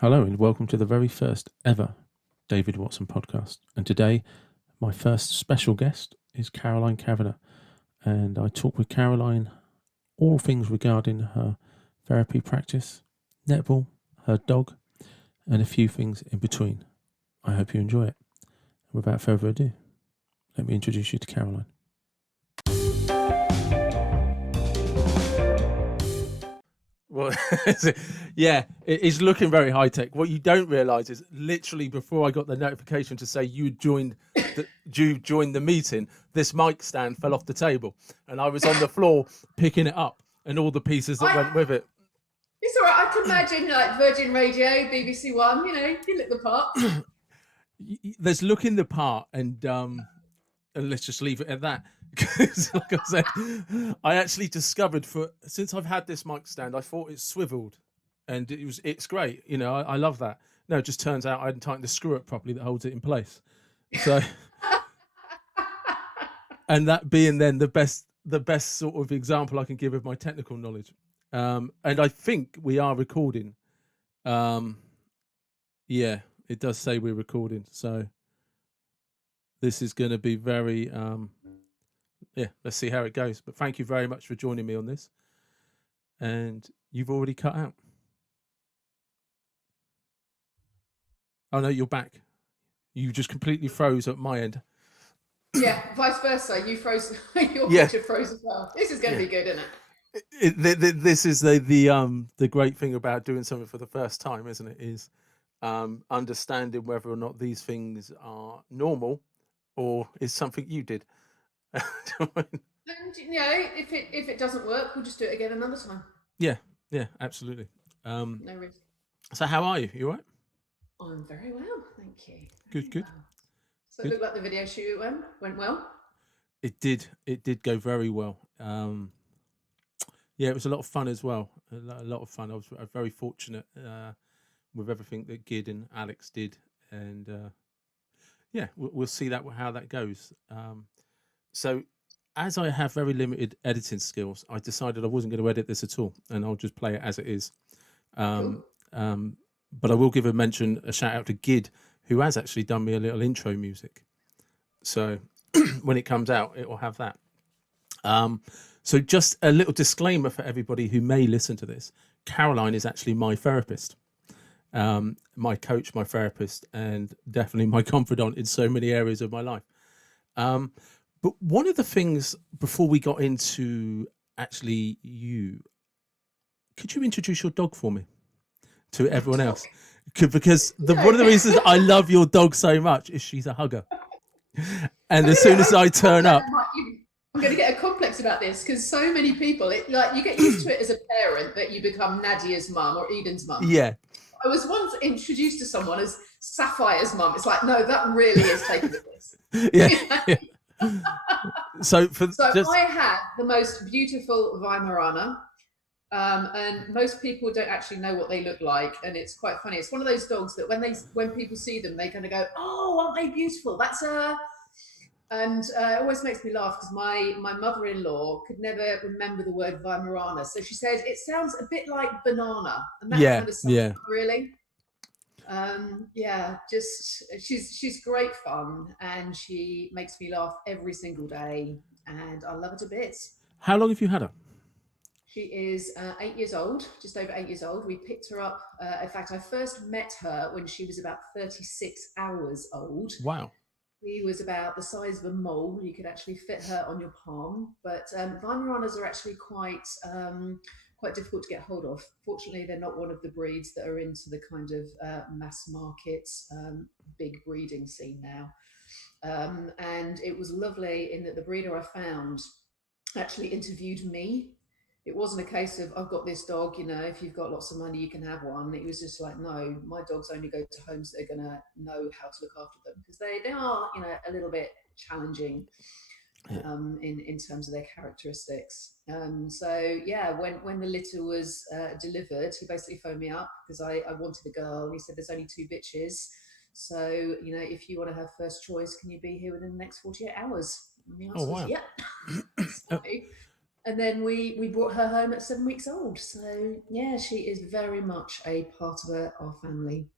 Hello and welcome to the very first ever David Watson podcast. And today, my first special guest is Caroline Cavanagh. And I talk with Caroline all things regarding her therapy practice, netball, her dog, and a few things in between. I hope you enjoy it. Without further ado, let me introduce you to Caroline. Well, yeah, it's looking very high tech. What you don't realise is literally before I got the notification to say you joined the meeting, this mic stand fell off the table and I was on the floor picking it up and all the pieces that went with it. It's all right. I can imagine like Virgin Radio, BBC One. You look the part. There's looking the part, and let's just leave it at that. Because, like I said, I actually discovered since I've had this mic stand, I thought it swiveled, and it's great. I love that. No, it just turns out I hadn't tightened the screw up properly that holds it in place. So, and that being then the best sort of example I can give of my technical knowledge. And I think we are recording. Yeah, it does say we're recording. So this is going to be very, let's see how it goes. But thank you very much for joining me on this. And you've already cut out. Oh, no, you're back. You just completely froze at my end. Yeah, vice versa. You froze. Your picture froze as well. This is going to be good, isn't it? This is the great thing about doing something for the first time, isn't it? Is understanding whether or not these things are normal or is something you did. And if it doesn't work, we'll just do it again another time. Yeah, absolutely. No risk. So how are you? You all right? I'm very well, thank you. Good. Well. So it looked like the video shoot went well. It did go very well. Yeah, it was a lot of fun as well. A lot of fun. I was very fortunate with everything that Gid and Alex did, and we'll see how that goes. So, as I have very limited editing skills, I decided I wasn't going to edit this at all, and I'll just play it as it is. Cool. But I will give a shout out to Gid, who has actually done me a little intro music. So when it comes out, it will have that. So just a little disclaimer for everybody who may listen to this. Caroline is actually my therapist, my coach, my therapist, and definitely my confidant in so many areas of my life. But one of the things before we got into actually could you introduce your dog for me to everyone else? Because one of the reasons I love your dog so much is she's a hugger. And as soon as I turn up, I'm going to get a complex about this because so many people, you get used to it as a parent that you become Nadia's mum or Eden's mum. Yeah. I was once introduced to someone as Sapphire's mum. It's like, no, that really is taking the piss. Yeah. So I had the most beautiful weimaraner. And most people don't actually know what they look like, and it's quite funny. It's one of those dogs that when people see them, they kind of go, "Oh, aren't they beautiful?" That's and it always makes me laugh because my mother-in-law could never remember the word weimaraner, so she said it sounds a bit like banana, and that kind of stuff, really. Just she's great fun, and she makes me laugh every single day, and I love her to bits. How long have you had her? She is 8 years old, just over 8 years old. We picked her up. In fact, I first met her when she was about 36 hours old. Wow. She was about the size of a mole. You could actually fit her on your palm. But Weimaraners are actually quite difficult to get hold of. Fortunately, they're not one of the breeds that are into the kind of mass market, big breeding scene now. And it was lovely in that the breeder I found actually interviewed me. It wasn't a case of, I've got this dog, if you've got lots of money, you can have one. It was just like, no, my dogs only go to homes that are going to know how to look after them, because they are, a little bit challenging in terms of their characteristics. So yeah, when the litter was delivered, he basically phoned me up because I wanted a girl, and he said, there's only 2 bitches. So, if you want to have first choice, can you be here within the next 48 hours? And the answer was, yeah. And then we brought her home at 7 weeks old. So yeah, she is very much a part of our family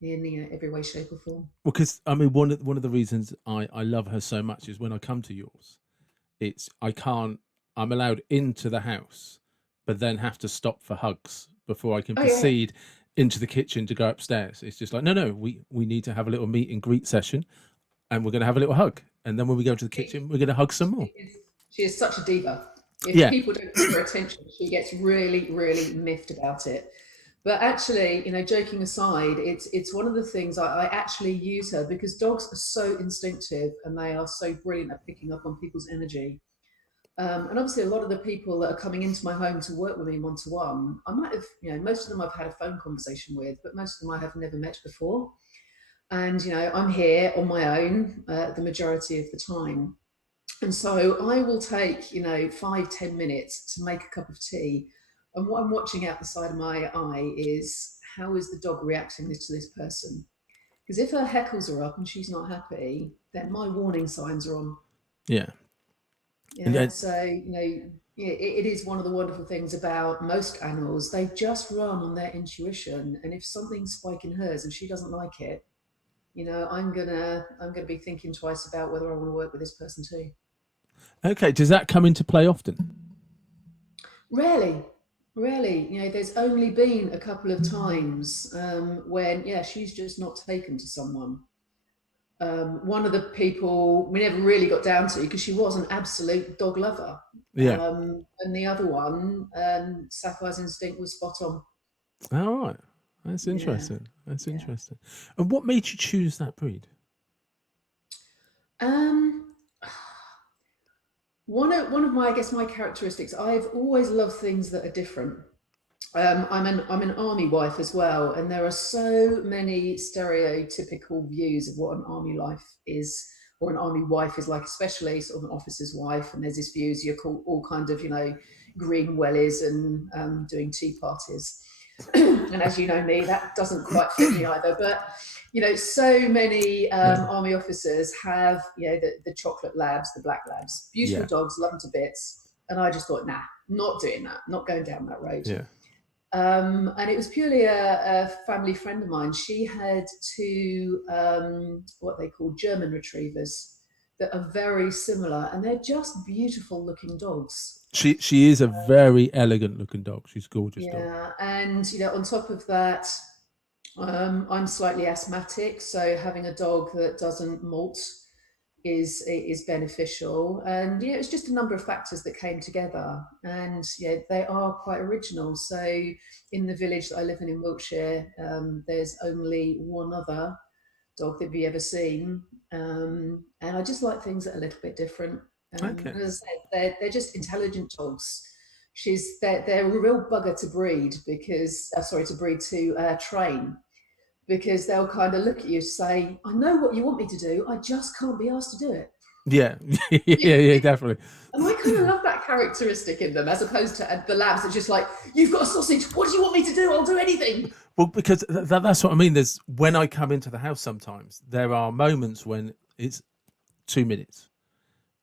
in every way, shape, or form. Well, because I mean, one of the reasons I love her so much is when I come to yours, it's I can't. I'm allowed into the house, but then have to stop for hugs before I can Oh yeah, proceed into the kitchen to go upstairs. It's just like no, we need to have a little meet and greet session, and we're going to have a little hug, and then when we go to the she, kitchen, we're going to hug some she more. is she is such a diva. If Yeah, people don't give her attention, she gets really, really miffed about it. But actually, joking aside, it's one of the things I actually use her because dogs are so instinctive and they are so brilliant at picking up on people's energy. And obviously, a lot of the people that are coming into my home to work with me one to one, I might have, most of them I've had a phone conversation with, but most of them I have never met before. And, I'm here on my own the majority of the time. And so I will take, 5, 10 minutes to make a cup of tea. And what I'm watching out the side of my eye is how is the dog reacting to this person? Because if her heckles are up and she's not happy, then my warning signs are on. yeah, and Yeah, so yeah, it is one of the wonderful things about most animals. They just run on their intuition, and if something's spiking hers and she doesn't like it, I'm gonna be thinking twice about whether I want to work with this person too. okay. Does that come into play often? Rarely, rarely. There's only been a couple of times when yeah, she's just not taken to someone. One of the people we never really got down to because she was an absolute dog lover. Yeah. And the other one, Sapphire's instinct was spot on. All right. That's Yeah, interesting. That's yeah. interesting. And what made you choose that breed? Um, one of my, I guess, my characteristics. I've always loved things that are different. I'm an army wife as well, and there are so many stereotypical views of what an army life is, or an army wife is like, especially sort of an officer's wife. And there's this views you're called all kind of green wellies and doing tea parties. And as you know me, that doesn't quite fit me either. But so many Yeah. army officers have the chocolate labs, the black labs, beautiful Yeah. dogs, love them to bits. And I just thought, nah, not doing that, not going down that road. Yeah. And it was purely a family friend of mine. She had two, what they call German retrievers that are very similar, and they're just beautiful looking dogs. She is a very elegant looking dog. She's a gorgeous dog. Yeah, and on top of that, I'm slightly asthmatic, so having a dog that doesn't molt is beneficial. And yeah, it's just a number of factors that came together, and yeah, they are quite original. So in the village that I live in Wiltshire, there's only one other dog that we ever seen, and I just like things that are a little bit different. Okay. And as I said, they're just intelligent dogs. They're a real bugger to breed because sorry, to breed, to train, because they'll kind of look at you and say, I know what you want me to do, I just can't be asked to do it. Yeah. Yeah, definitely. And I kind of love that characteristic in them, as opposed to the labs that just like, you've got a sausage, what do you want me to do? I'll do anything. Well, because that's what I mean. There's when I come into the house sometimes, there are moments when it's 2 minutes.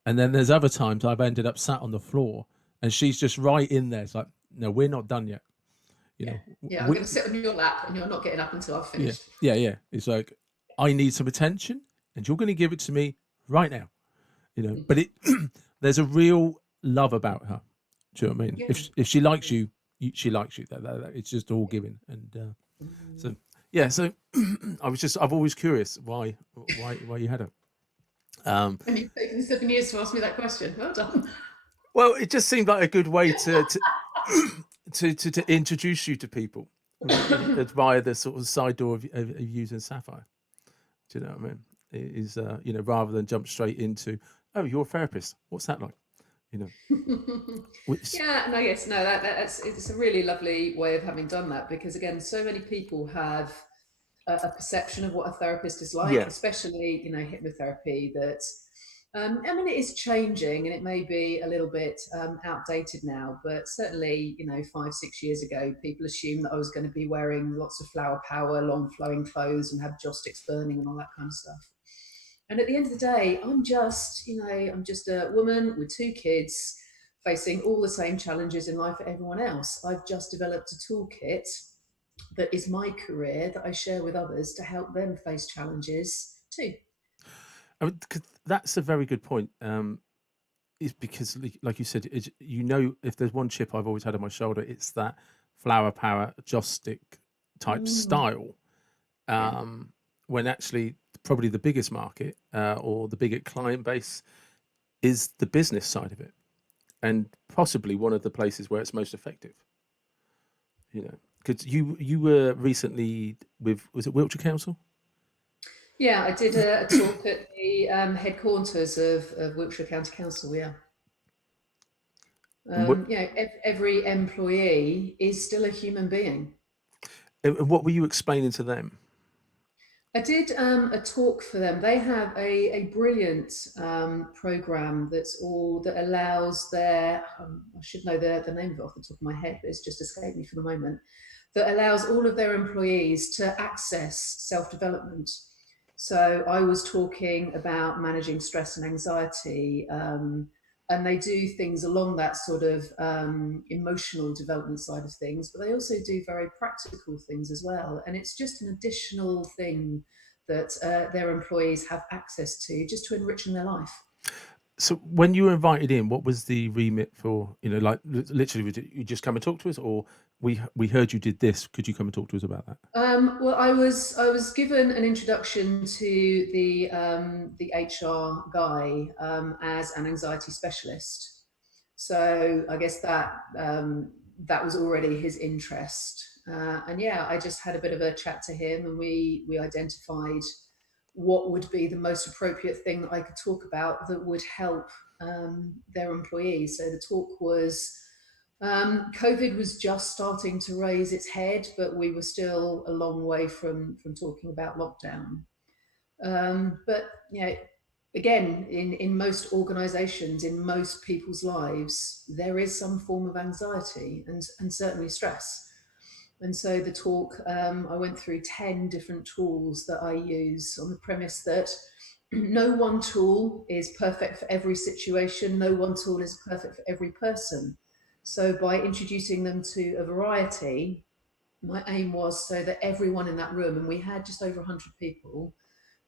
And then there's other times I've ended up sat on the floor and she's just right in there. It's like, no, we're not done yet. You Yeah. know, Yeah, I'm going to sit on your lap and you're not getting up until I've yeah, finished. yeah. It's like, I need some attention and you're going to give it to me right now. But there's a real love about her. Do you know what I mean? Yeah. If she likes you, she likes you. It's just all given. And so, yeah. So I've always curious why you had her. And you've taken 7 years to ask me that question. Well done. Well, it just seemed like a good way to introduce you to people via the sort of side door of using Sapphire. Do you know what I mean? It is rather than jump straight into, oh, you're a therapist. What's that like? Which Yeah, no, yes, no, that's it's a really lovely way of having done that, because again, so many people have a perception of what a therapist is like, yeah, especially hypnotherapy. That I mean, it is changing, and it may be a little bit outdated now, but certainly 5, 6 years ago, people assumed that I was going to be wearing lots of flower power, long flowing clothes, and have joss sticks burning and all that kind of stuff. And at the end of the day, I'm just a woman with two kids, facing all the same challenges in life that everyone else. I've just developed a toolkit that is my career that I share with others to help them face challenges too. I mean, 'cause that's a very good point. Is because, like you said, you know, if there's one chip I've always had on my shoulder, it's that flower power joss stick type Mm, style. yeah. When actually, probably the biggest market or the biggest client base is the business side of it, and possibly one of the places where it's most effective. You know, because you were recently with, was it Wiltshire Council? Yeah, I did a talk at the headquarters of Wiltshire County Council. Yeah. And what Every employee is still a human being. and what were you explaining to them? I did a talk for them. They have a brilliant program that allows their I should know the name of it off the top of my head, but it's just escaped me for the moment. That allows all of their employees to access self development. So I was talking about managing stress and anxiety, and they do things along that sort of emotional development side of things, but they also do very practical things as well. And it's just an additional thing that their employees have access to just to enriching their life. So when you were invited in, what was the remit for? You know, like literally, you just come and talk to us, or we heard you did this. Could you come and talk to us about that? Well, I was given an introduction to the HR guy as an anxiety specialist. So I guess that was already his interest. And yeah, I just had a bit of a chat to him, and we identified what would be the most appropriate thing that I could talk about that would help their employees. So the talk was COVID was just starting to raise its head, but we were still a long way from talking about lockdown. But again, in most organisations, in most people's lives, there is some form of anxiety and certainly stress. And so the talk, I went through 10 different tools that I use on the premise that no one tool is perfect for every situation, no one tool is perfect for every person. So by introducing them to a variety, my aim was so that everyone in that room, and we had just over 100 people,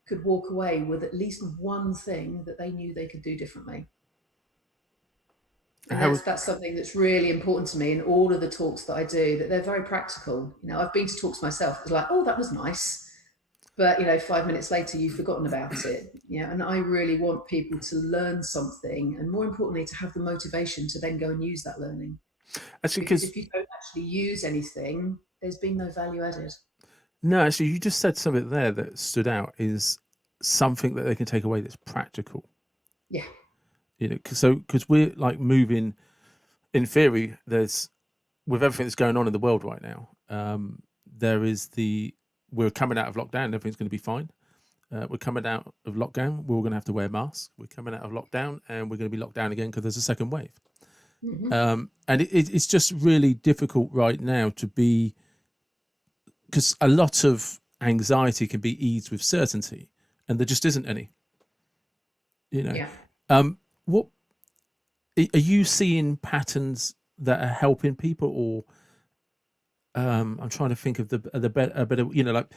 could walk away with at least one thing that they knew they could do differently. And How that's something that's really important to me in all of the talks that I do, that they're very practical. I've been to talks myself, it's like, oh, that was nice, but 5 minutes later you've forgotten about it. And I really want people to learn something, and more importantly to have the motivation to then go and use that learning, actually, because because if you don't actually use anything, there's been no value added. no, actually, you just said something there that stood out. Is something that they can take away that's practical. Yeah. You know, because we're like moving. In theory, there's with everything that's going on in the world right now. There is we're coming out of lockdown. And everything's going to be fine. We're coming out of lockdown. We're all going to have to wear masks. We're coming out of lockdown, and we're going to be locked down again because there's a second wave. Mm-hmm. And it's just really difficult right now to be, because a lot of anxiety can be eased with certainty, and there just isn't any. You know, Yeah. what are you seeing patterns that are helping people, or I'm trying to think of the better, like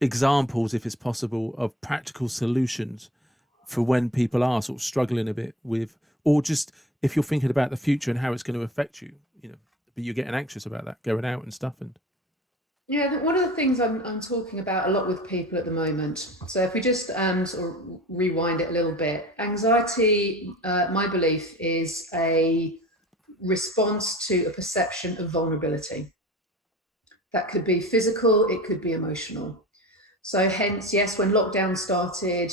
examples, if it's possible, of practical solutions for when people are sort of struggling a bit with, or just if you're thinking about the future and how it's going to affect you, but you're getting anxious about that going out and stuff. And Yeah, one of the things I'm talking about a lot with people at the moment. So if we just sort of rewind it a little bit, anxiety, my belief, is a response to a perception of vulnerability. That could be physical, it could be emotional. So hence, yes, when lockdown started,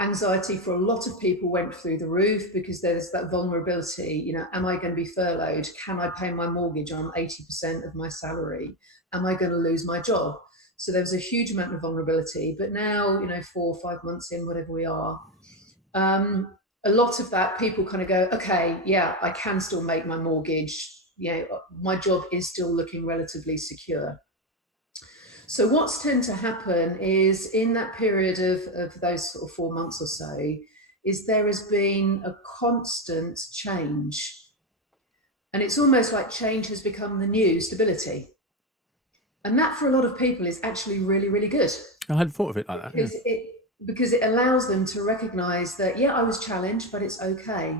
anxiety for a lot of people went through the roof because there's that vulnerability. Am I going to be furloughed? Can I pay my mortgage on 80% of my salary? Am I going to lose my job? So there was a huge amount of vulnerability. But now, 4 or 5 months in, whatever we are, a lot of that, people kind of go, okay, yeah, I can still make my mortgage. My job is still looking relatively secure. So what's tend to happen is in that period of those sort of 4 months or so, is there has been a constant change. And it's almost like change has become the new stability. And that for a lot of people is actually really, really good. I hadn't thought of it like that. Yeah. Because it allows them to recognize that, yeah, I was challenged, but it's okay.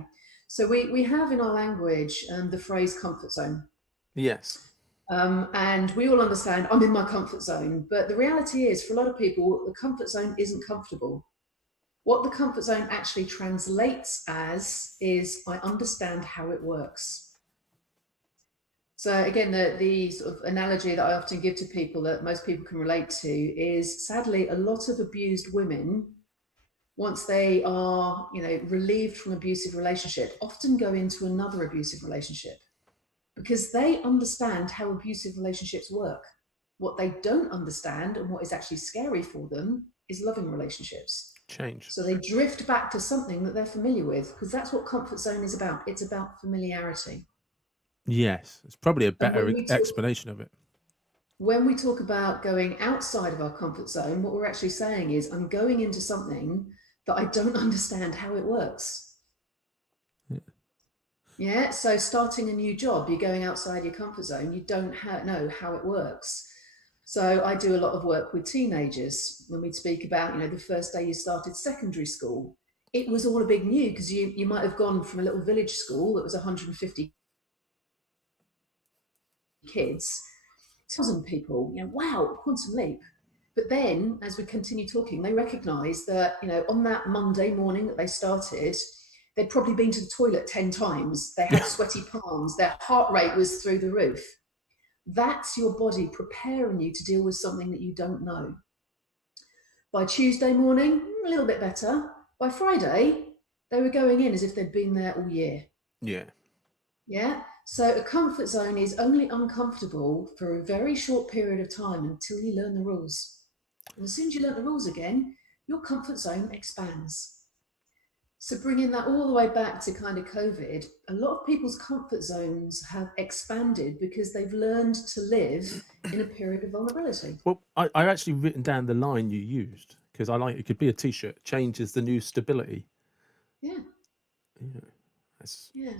So we have in our language the phrase comfort zone. Yes. And we all understand I'm in my comfort zone. But the reality is, for a lot of people, the comfort zone isn't comfortable. What the comfort zone actually translates as is I understand how it works. So again, the sort of analogy that I often give to people that most people can relate to is, sadly, a lot of abused women, once they are, relieved from abusive relationship, often go into another abusive relationship because they understand how abusive relationships work. What they don't understand and what is actually scary for them is loving relationships. Change. So they drift back to something that they're familiar with, because that's what comfort zone is about. It's about familiarity. Yes, it's probably a better explanation of it. When we talk about going outside of our comfort zone, what we're actually saying is I'm going into something that I don't understand how it works. Yeah. So starting a new job, you're going outside your comfort zone. You don't know how it works. So I do a lot of work with teenagers when we speak about, the first day you started secondary school. It was all a big new because you might have gone from a little village school that was 150 kids, 1,000 people, wow, quantum leap. But then as we continue talking, they recognize that, on that Monday morning that they started, they'd probably been to the toilet 10 times. They had sweaty palms. Their heart rate was through the roof. That's your body preparing you to deal with something that you don't know. By Tuesday morning, a little bit better. By Friday, they were going in as if they'd been there all year. Yeah. Yeah. So a comfort zone is only uncomfortable for a very short period of time until you learn the rules. And as soon as you learn the rules again, your comfort zone expands. So bringing that all the way back to kind of COVID, a lot of people's comfort zones have expanded because they've learned to live in a period of vulnerability. Well, I actually written down the line you used because I like it. Could be a T-shirt. Change is the new stability. Yeah. That's... Yeah.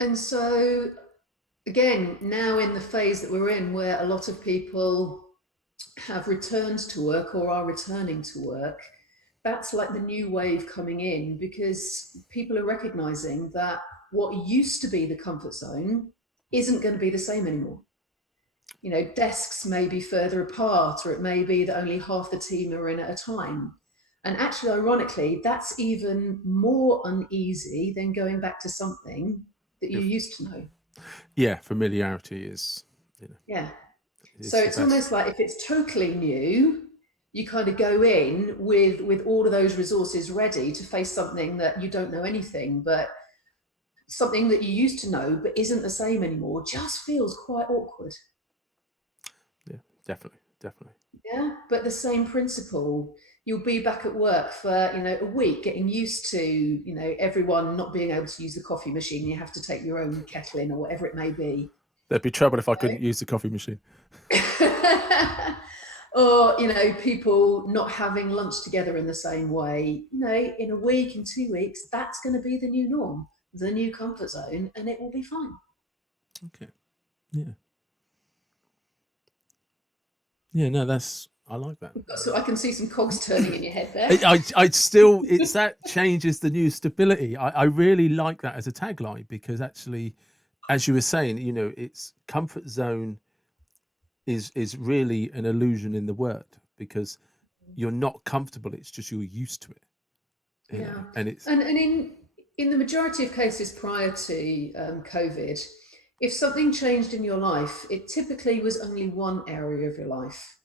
And so, again, now in the phase that we're in, where a lot of people have returned to work or are returning to work, that's like the new wave coming in, because people are recognizing that what used to be the comfort zone isn't going to be the same anymore. Desks may be further apart, or it may be that only half the team are in at a time. And actually, ironically, that's even more uneasy than going back to something that you used to know. Yeah, familiarity is, yeah. So it's almost like if it's totally new, you kind of go in with all of those resources ready to face something that you don't know anything, but something that you used to know but isn't the same anymore just feels quite awkward. Yeah, definitely. Yeah, but the same principle. You'll be back at work for a week, getting used to everyone not being able to use the coffee machine. You have to take your own kettle in or whatever it may be. There'd be trouble if I couldn't use the coffee machine. Or people not having lunch together in the same way. In a week, in 2 weeks, that's going to be the new norm, the new comfort zone, and it will be fine. Okay. Yeah, no, I like that. So I can see some cogs turning in your head there. I still, it's that change is the new stability. I really like that as a tagline, because actually, as you were saying, it's comfort zone is really an illusion in the word, because you're not comfortable. It's just you're used to it. Yeah. And it's and in the majority of cases prior to COVID, if something changed in your life, it typically was only one area of your life.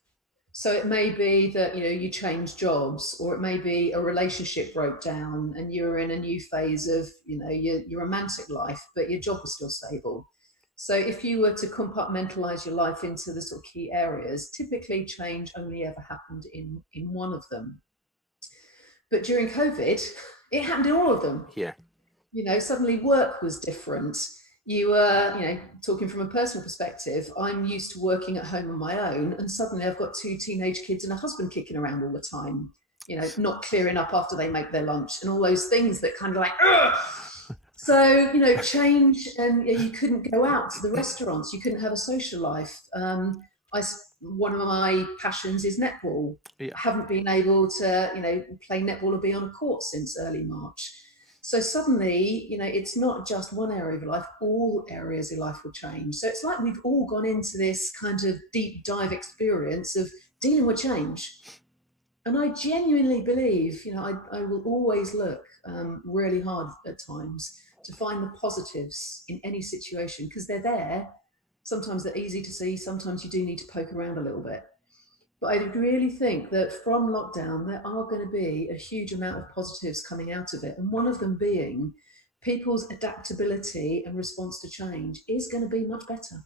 So it may be that you changed jobs, or it may be a relationship broke down and you're in a new phase of your romantic life, but your job was still stable. So if you were to compartmentalize your life into the sort of key areas, typically change only ever happened in one of them. But during COVID, it happened in all of them. Yeah. Suddenly work was different. You were, talking from a personal perspective, I'm used to working at home on my own, and suddenly I've got 2 teenage kids and a husband kicking around all the time, not clearing up after they make their lunch and all those things that kind of like, ugh! So, change, and you couldn't go out to the restaurants, you couldn't have a social life. One of my passions is netball. Yeah. I haven't been able to, play netball or be on a court since early March. So suddenly, it's not just one area of your life, all areas of life will change. So it's like we've all gone into this kind of deep dive experience of dealing with change. And I genuinely believe, I will always look really hard at times to find the positives in any situation, because they're there. Sometimes they're easy to see, sometimes you do need to poke around a little bit. But I really think that from lockdown, there are going to be a huge amount of positives coming out of it. And one of them being people's adaptability and response to change is going to be much better.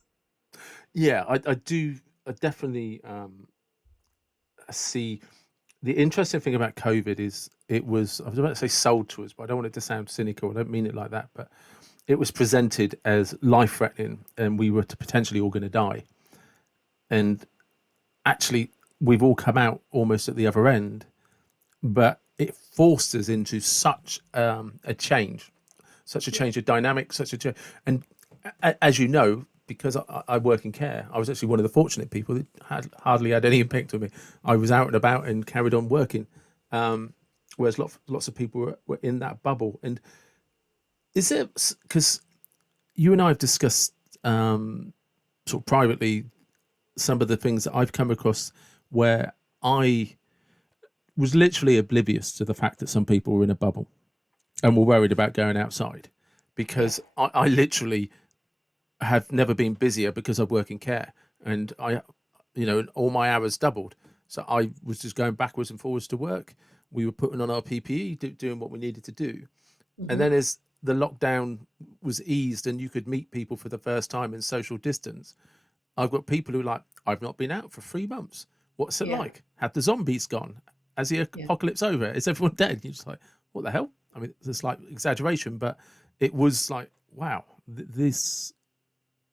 Yeah, I do. I definitely see the interesting thing about COVID is I was about to say sold to us, but I don't want it to sound cynical. I don't mean it like that, but it was presented as life threatening and we were potentially all going to die. And actually, we've all come out almost at the other end, but it forced us into such a change, such a change of dynamic, such a change. And as you know, because I work in care, I was actually one of the fortunate people that hardly had any impact on me. I was out and about and carried on working, whereas lots of people were in that bubble. And is it because you and I have discussed sort of privately some of the things that I've come across where I was literally oblivious to the fact that some people were in a bubble and were worried about going outside, Yeah. because I literally have never been busier because I work in care, and all my hours doubled. So I was just going backwards and forwards to work. We were putting on our PPE, doing what we needed to do. And then Mm-hmm. as the lockdown was eased and you could meet people for the first time in social distance, I've got people who are like, I've not been out for 3 months. What's it Yeah. like? Have the zombies gone? Has the Yeah. apocalypse over? Is everyone dead? You're just like, what the hell? I mean, it's like exaggeration, but it was like, wow, this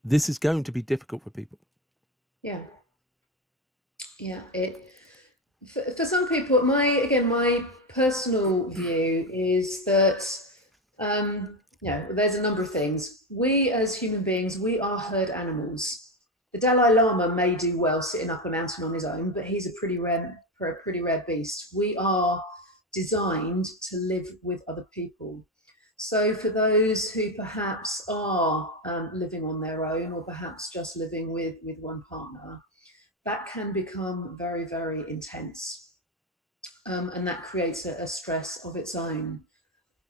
is going to be difficult for people. Yeah. Yeah. For some people, my personal view is that there's a number of things. We as human beings, we are herd animals. The Dalai Lama may do well sitting up a mountain on his own, but he's a pretty rare beast. We are designed to live with other people. So for those who perhaps are living on their own, or perhaps just living with one partner, that can become very, very intense. And that creates a stress of its own.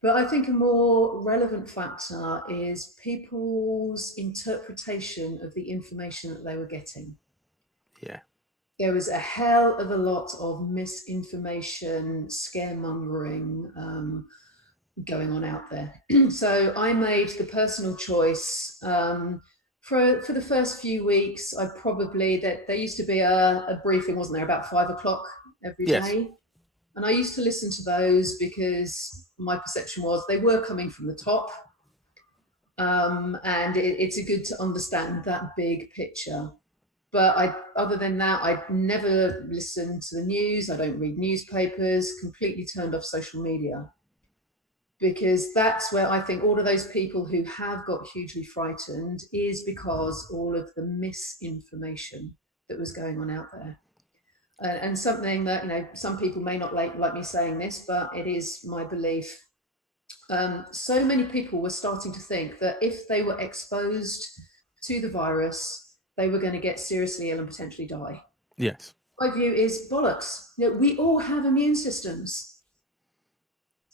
But I think a more relevant factor is people's interpretation of the information that they were getting. Yeah. There was a hell of a lot of misinformation, scaremongering going on out there. So I made the personal choice. For the first few weeks, I probably, that there used to be a briefing, wasn't there, about 5 o'clock every Yes. day, and I used to listen to those because my perception was they were coming from the top, and it's a good to understand that big picture. But other than that, I never listened to the news. I don't read newspapers. Completely turned off social media, because that's where I think all of those people who have got hugely frightened is because all of the misinformation that was going on out there. And something that, some people may not like me saying this, but it is my belief. So many people were starting to think that if they were exposed to the virus, they were going to get seriously ill and potentially die. Yes. My view is bollocks. We all have immune systems.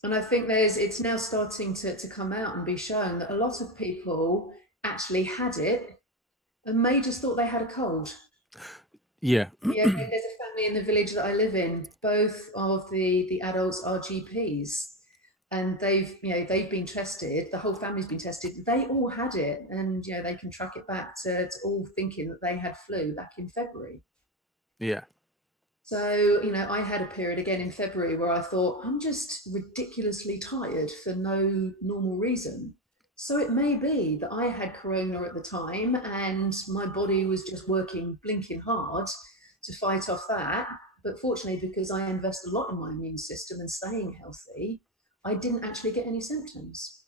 And I think it's now starting to come out and be shown that a lot of people actually had it and may just thought they had a cold. Yeah. Yeah, there's a family in the village that I live in. Both of the adults are GPs, and they've been tested. The whole family's been tested. They all had it, and they can track it back to all thinking that they had flu back in February. Yeah. So, I had a period again in February where I thought, I'm just ridiculously tired for no normal reason. So it may be that I had corona at the time and my body was just working blinking hard to fight off that. But fortunately, because I invest a lot in my immune system and staying healthy, I didn't actually get any symptoms.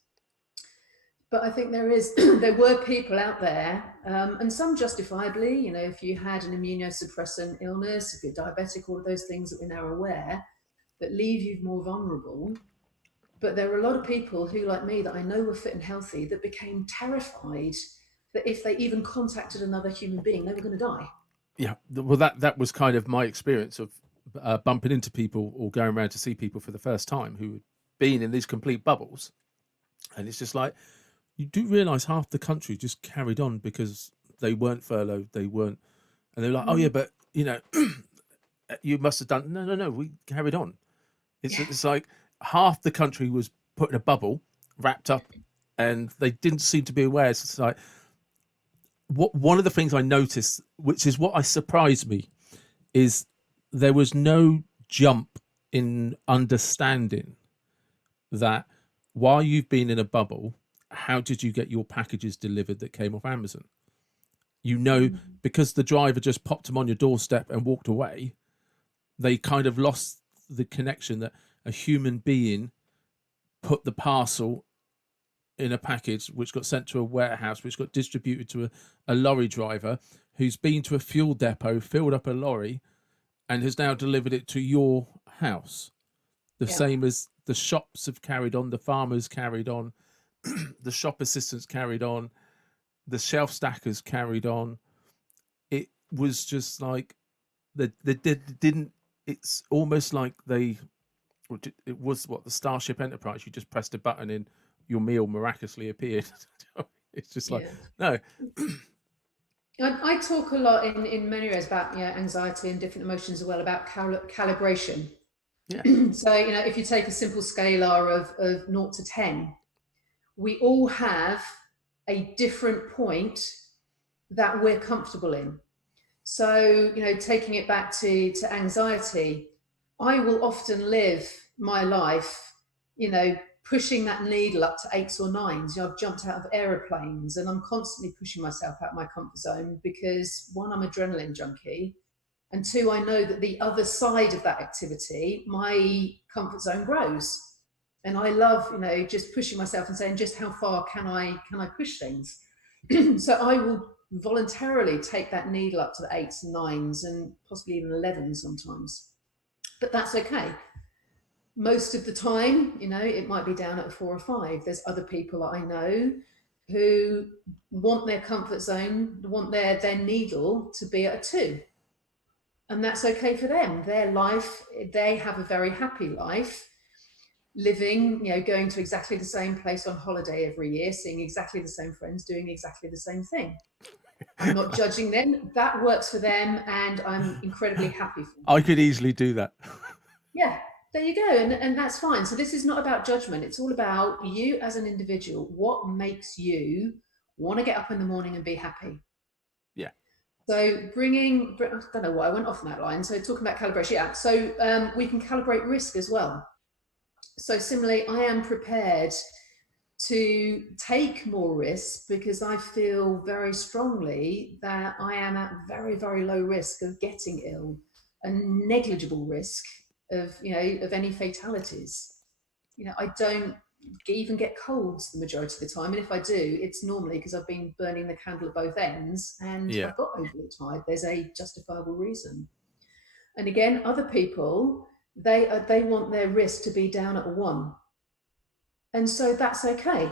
But I think there were people out there, and some justifiably, if you had an immunosuppressant illness, if you're diabetic, all of those things that we're now aware that leave you more vulnerable. But there were a lot of people who, like me, that I know were fit and healthy, that became terrified that if they even contacted another human being, they were going to die. Yeah, well, that was kind of my experience of bumping into people or going around to see people for the first time who had been in these complete bubbles, and it's just like, you do realise half the country just carried on because they weren't furloughed, they weren't, and they're like, oh yeah, but you must have done. No, we carried on. It's like half the country was put in a bubble, wrapped up, and they didn't seem to be aware. It's like, one of the things I noticed, which is what surprised me, is there was no jump in understanding that while you've been in a bubble, how did you get your packages delivered that came off Amazon? Because the driver just popped them on your doorstep and walked away, they kind of lost the connection that a human being put the parcel in a package which got sent to a warehouse, which got distributed to a lorry driver who's been to a fuel depot, filled up a lorry, and has now delivered it to your house. The same as the shops have carried on, the farmers carried on, the shop assistants carried on, the shelf stackers carried on. It was just like they didn't. It's almost like it was what the Starship Enterprise. You just pressed a button and your meal miraculously appeared. It's just like, no. I talk a lot in many ways about anxiety and different emotions as well, about calibration. Yeah. So if you take a simple scalar of 0 to 10, we all have a different point that we're comfortable in. So taking it back to anxiety, I will often live my life pushing that needle up to 8s or 9s. I've jumped out of aeroplanes and I'm constantly pushing myself out of my comfort zone because, one, I'm adrenaline junkie, and two, I know that the other side of that activity, my comfort zone grows. And I love, just pushing myself and saying, just how far can I push things? So I will voluntarily take that needle up to the 8s and 9s and possibly even 11s sometimes. But that's okay. Most of the time, it might be down at a 4 or 5. There's other people that I know who want their comfort zone, want their needle to be at a 2. And that's okay for them. Their life, they have a very happy life, living, going to exactly the same place on holiday every year, seeing exactly the same friends, doing exactly the same thing. I'm not judging them. That works for them, and I'm incredibly happy for them. I could easily do that. Yeah. There you go, and that's fine. So this is not about judgment. It's all about you as an individual. What makes you want to get up in the morning and be happy? Yeah. So I don't know why I went off on that line. So talking about calibration, yeah. So we can calibrate risk as well. So similarly, I am prepared to take more risks because I feel very strongly that I am at very, very low risk of getting ill, a negligible risk of any fatalities. I don't even get colds the majority of the time, and if I do, it's normally because I've been burning the candle at both ends and I've got overly tired. There's a justifiable reason. And again, other people, they want their risk to be down at a 1, and so that's okay.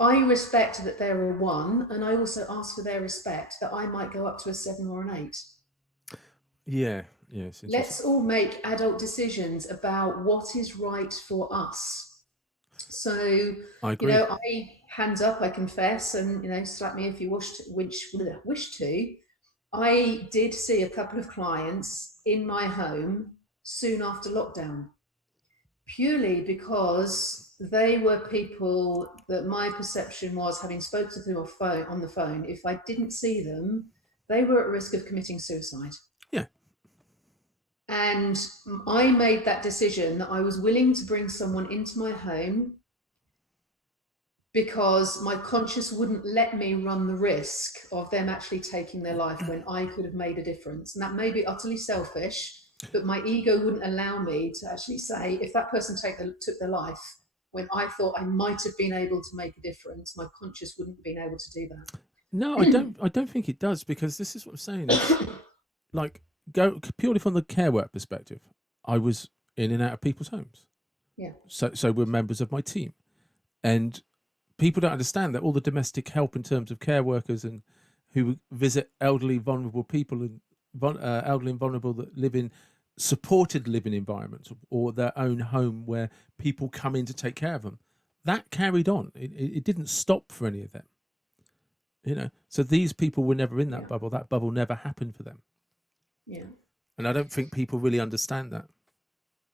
I respect that they're a 1, and I also ask for their respect that I might go up to a 7 or an 8. Yeah. Let's all make adult decisions about what is right for us. So, I agree. I hands up, I confess, and slap me if you wish to. I did see a couple of clients in my home soon after lockdown, purely because they were people that my perception was, having spoken to them on the phone, if I didn't see them, they were at risk of committing suicide. Yeah. And I made that decision that I was willing to bring someone into my home because my conscience wouldn't let me run the risk of them actually taking their life when I could have made a difference. And that may be utterly selfish, but my ego wouldn't allow me to actually say, if that person took their life, when I thought I might have been able to make a difference, my conscious wouldn't have been able to do No, I don't think it does, because this is what I'm saying. It's that. like, go purely from the care work perspective. I was in and out of people's homes. Yeah. So were members of my team, and people don't understand that all the domestic help in terms of care workers and who visit elderly, vulnerable people and elderly and vulnerable that live in supported living environments or their own home where people come in to take care of them, that carried on. It didn't stop for any of them. So these people were never in that Yeah. bubble. That bubble never happened for them. Yeah. And I don't think people really understand that.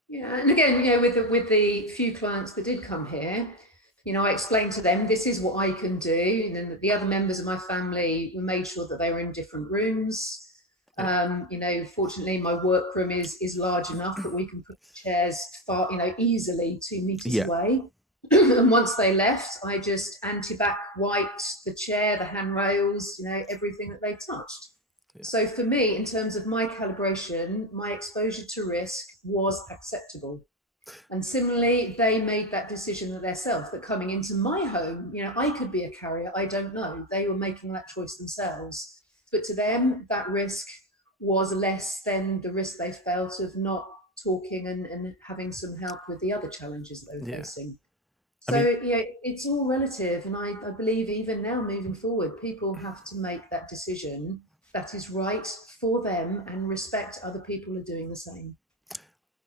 Yeah, and again, with the few clients that did come here, I explained to them, this is what I can do. And then the other members of my family, we made sure that they were in different rooms. Fortunately, my workroom is large enough that we can put chairs far, easily 2 meters Yeah. away. And once they left, I just anti-bac wiped the chair, the handrails, everything that they touched. Yeah. So for me, in terms of my calibration, my exposure to risk was acceptable. And similarly, they made that decision themselves, that coming into my home, I could be a carrier. I don't know. They were making that choice themselves. But to them, that risk was less than the risk they felt of not talking and having some help with the other challenges that they were facing. So, it's all relative. And I believe even now, moving forward, people have to make that decision that is right for them and respect other people are doing the same.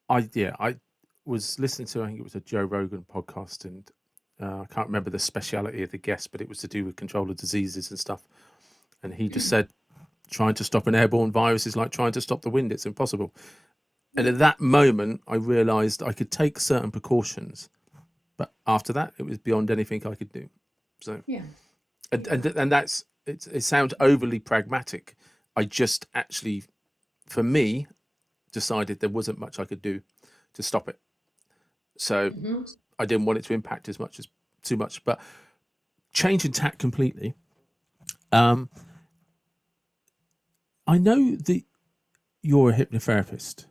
I was listening to, I think it was a Joe Rogan podcast, and I can't remember the speciality of the guest, but it was to do with control of diseases and stuff. And he just said, trying to stop an airborne virus is like trying to stop the wind. It's impossible. And at that moment, I realized I could take certain precautions, but after that, it was beyond anything I could do. So, Yeah. And that's, it sounds overly pragmatic. I just actually, for me, decided there wasn't much I could do to stop it. So I didn't want it to impact too much, but changing tack completely. I know that you're a hypnotherapist,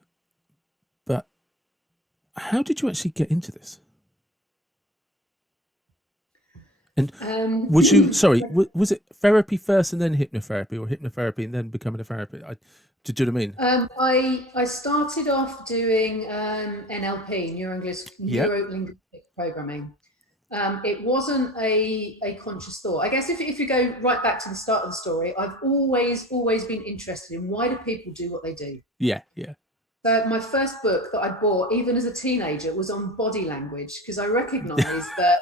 but how did you actually get into this? And was you, sorry, was it therapy first and then hypnotherapy, or hypnotherapy and then becoming a therapist? Do you know what I mean? I started off doing NLP, neuro-linguistic programming. It wasn't a conscious thought. I guess if you go right back to the start of the story, I've always been interested in why do people do what they do. Yeah. So my first book that I bought, even as a teenager, was on body language, because I recognised that,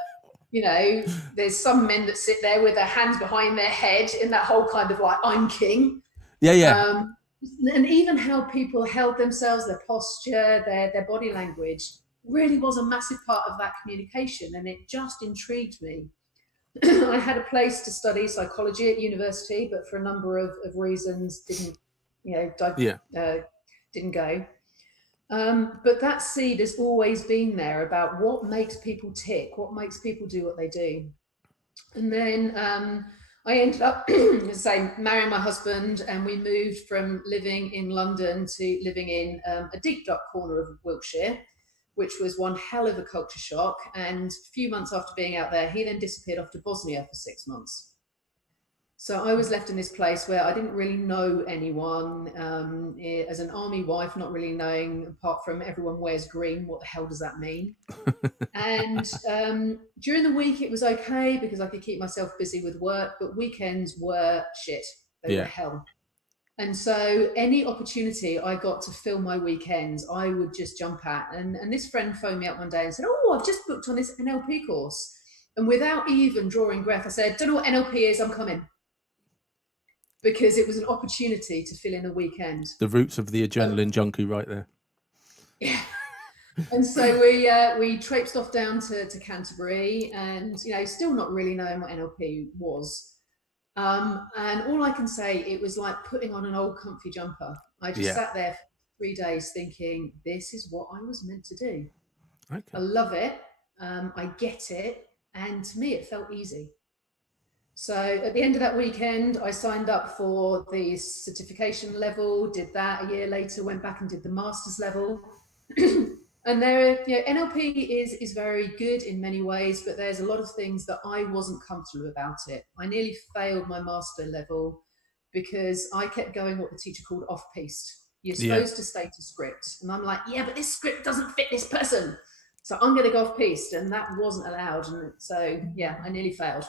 there's some men that sit there with their hands behind their head in that whole kind of like, I'm king. Yeah. And even how people held themselves, their posture, their body language really was a massive part of that communication, and it just intrigued me. I had a place to study psychology at university, but for a number of reasons didn't go. But that seed has always been there about what makes people tick, what makes people do what they do. And then I ended up marrying my husband, and we moved from living in London to living in a deep dark corner of Wiltshire, which was one hell of a culture shock. And a few months after being out there, he then disappeared off to Bosnia for 6 months. So I was left in this place where I didn't really know anyone. As an army wife, not really knowing, apart from everyone wears green, what the hell does that mean? And during the week it was okay because I could keep myself busy with work, but weekends were shit. They were hell. And so any opportunity I got to fill my weekends, I would just jump at. And this friend phoned me up one day and said, oh, I've just booked on this NLP course. And without even drawing breath, I said, don't know what NLP is, I'm coming. Because it was an opportunity to fill in a weekend. The roots of the adrenaline junkie right there. Yeah. And so we traipsed off down to Canterbury, and still not really knowing what NLP was. And all I can say, it was like putting on an old comfy jumper. I just sat there for 3 days thinking, this is what I was meant to do. Okay. I love it. I get it. And to me, it felt easy. So at the end of that weekend, I signed up for the certification level, did that. A year later, went back and did the master's level. And there, NLP is very good in many ways, but there's a lot of things that I wasn't comfortable about it. I nearly failed my master level because I kept going what the teacher called off-piste. You're Yeah. supposed to state a script, and I'm like, yeah, but this script doesn't fit this person, so I'm going to go off-piste, and that wasn't allowed. And so, yeah, I nearly failed.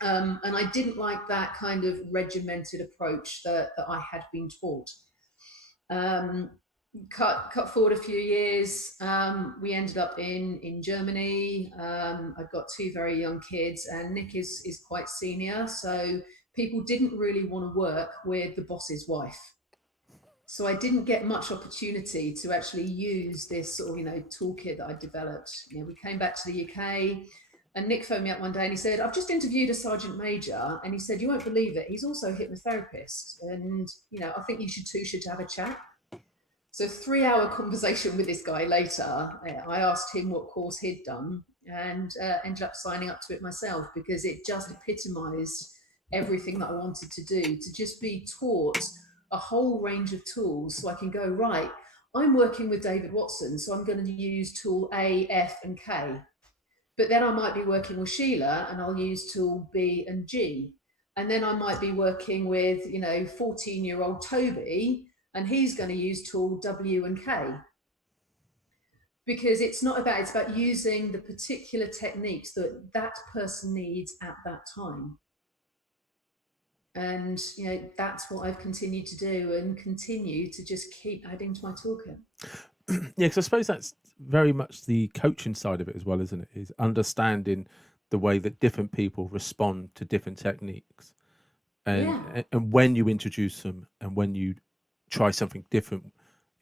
And I didn't like that kind of regimented approach that I had been taught. Cut forward a few years, we ended up in Germany. I've got two very young kids, and Nick is quite senior, so people didn't really want to work with the boss's wife. So I didn't get much opportunity to actually use this sort of toolkit that I developed. We came back to the UK, and Nick phoned me up one day and he said, I've just interviewed a sergeant major, and he said, you won't believe it, he's also a hypnotherapist, and I think you should have a chat. So 3-hour conversation with this guy later, I asked him what course he'd done, and ended up signing up to it myself, because it just epitomized everything that I wanted to do, to just be taught a whole range of tools, so I can go, right, I'm working with David Watson, so I'm going to use tool A, F, and K. But then I might be working with Sheila, and I'll use tool B and G. And then I might be working with, 14-year-old Toby, and he's going to use tool W and K. Because it's about using the particular techniques that that person needs at that time. And that's what I've continued to do, and continue to just keep adding to my toolkit. Yeah, because I suppose that's very much the coaching side of it as well, isn't it? Is understanding the way that different people respond to different techniques, and when you introduce them and when you try something different,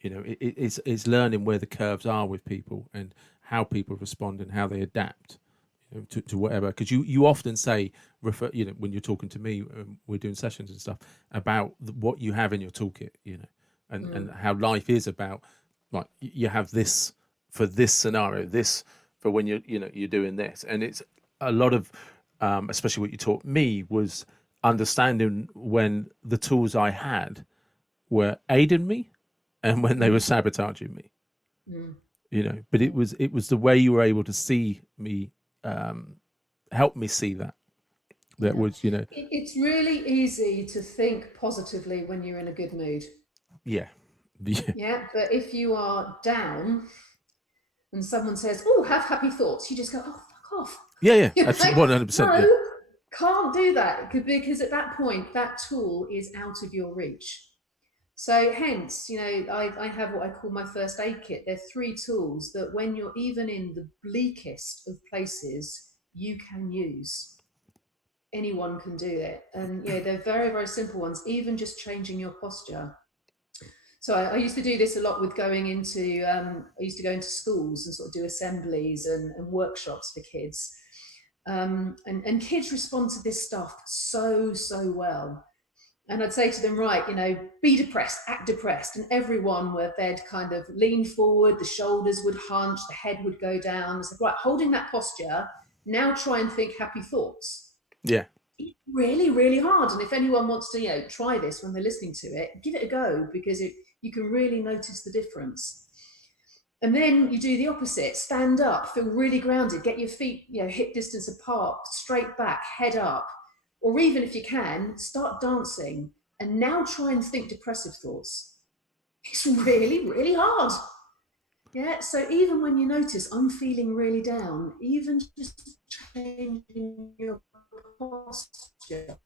it's learning where the curves are with people and how people respond and how they adapt to whatever. Because you often say, when you're talking to me, we're doing sessions and stuff about what you have in your toolkit, and how life is about, like, you have this for this scenario, this for when you're doing this. And it's a lot of, especially what you taught me, was understanding when the tools I had were aiding me and when they were sabotaging me. But it was the way you were able to see me, help me see that was, it's really easy to think positively when you're in a good mood. Yeah. But if you are down and someone says, oh, have happy thoughts, you just go, oh, fuck off. Yeah, that's 100%. No, can't do that, because at that point that tool is out of your reach. So hence, I have what I call my first aid kit. They're 3 tools that when you're even in the bleakest of places, you can use. Anyone can do it. And they're very, very simple ones, even just changing your posture. So I used to do this a lot with going into, I used to go into schools and sort of do assemblies and workshops for kids. And kids respond to this stuff so well. And I'd say to them, right, be depressed, act depressed. And everyone, where they'd kind of lean forward, the shoulders would hunch, the head would go down. It's like, right, holding that posture, now try and think happy thoughts. Yeah. It's really, really hard. And if anyone wants to, try this when they're listening to it, give it a go, because you can really notice the difference. And then you do the opposite. Stand up, feel really grounded, get your feet, hip distance apart, straight back, head up. Or even if you can, start dancing, and now try and think depressive thoughts. It's really, really hard. Yeah, so even when you notice I'm feeling really down, even just changing your posture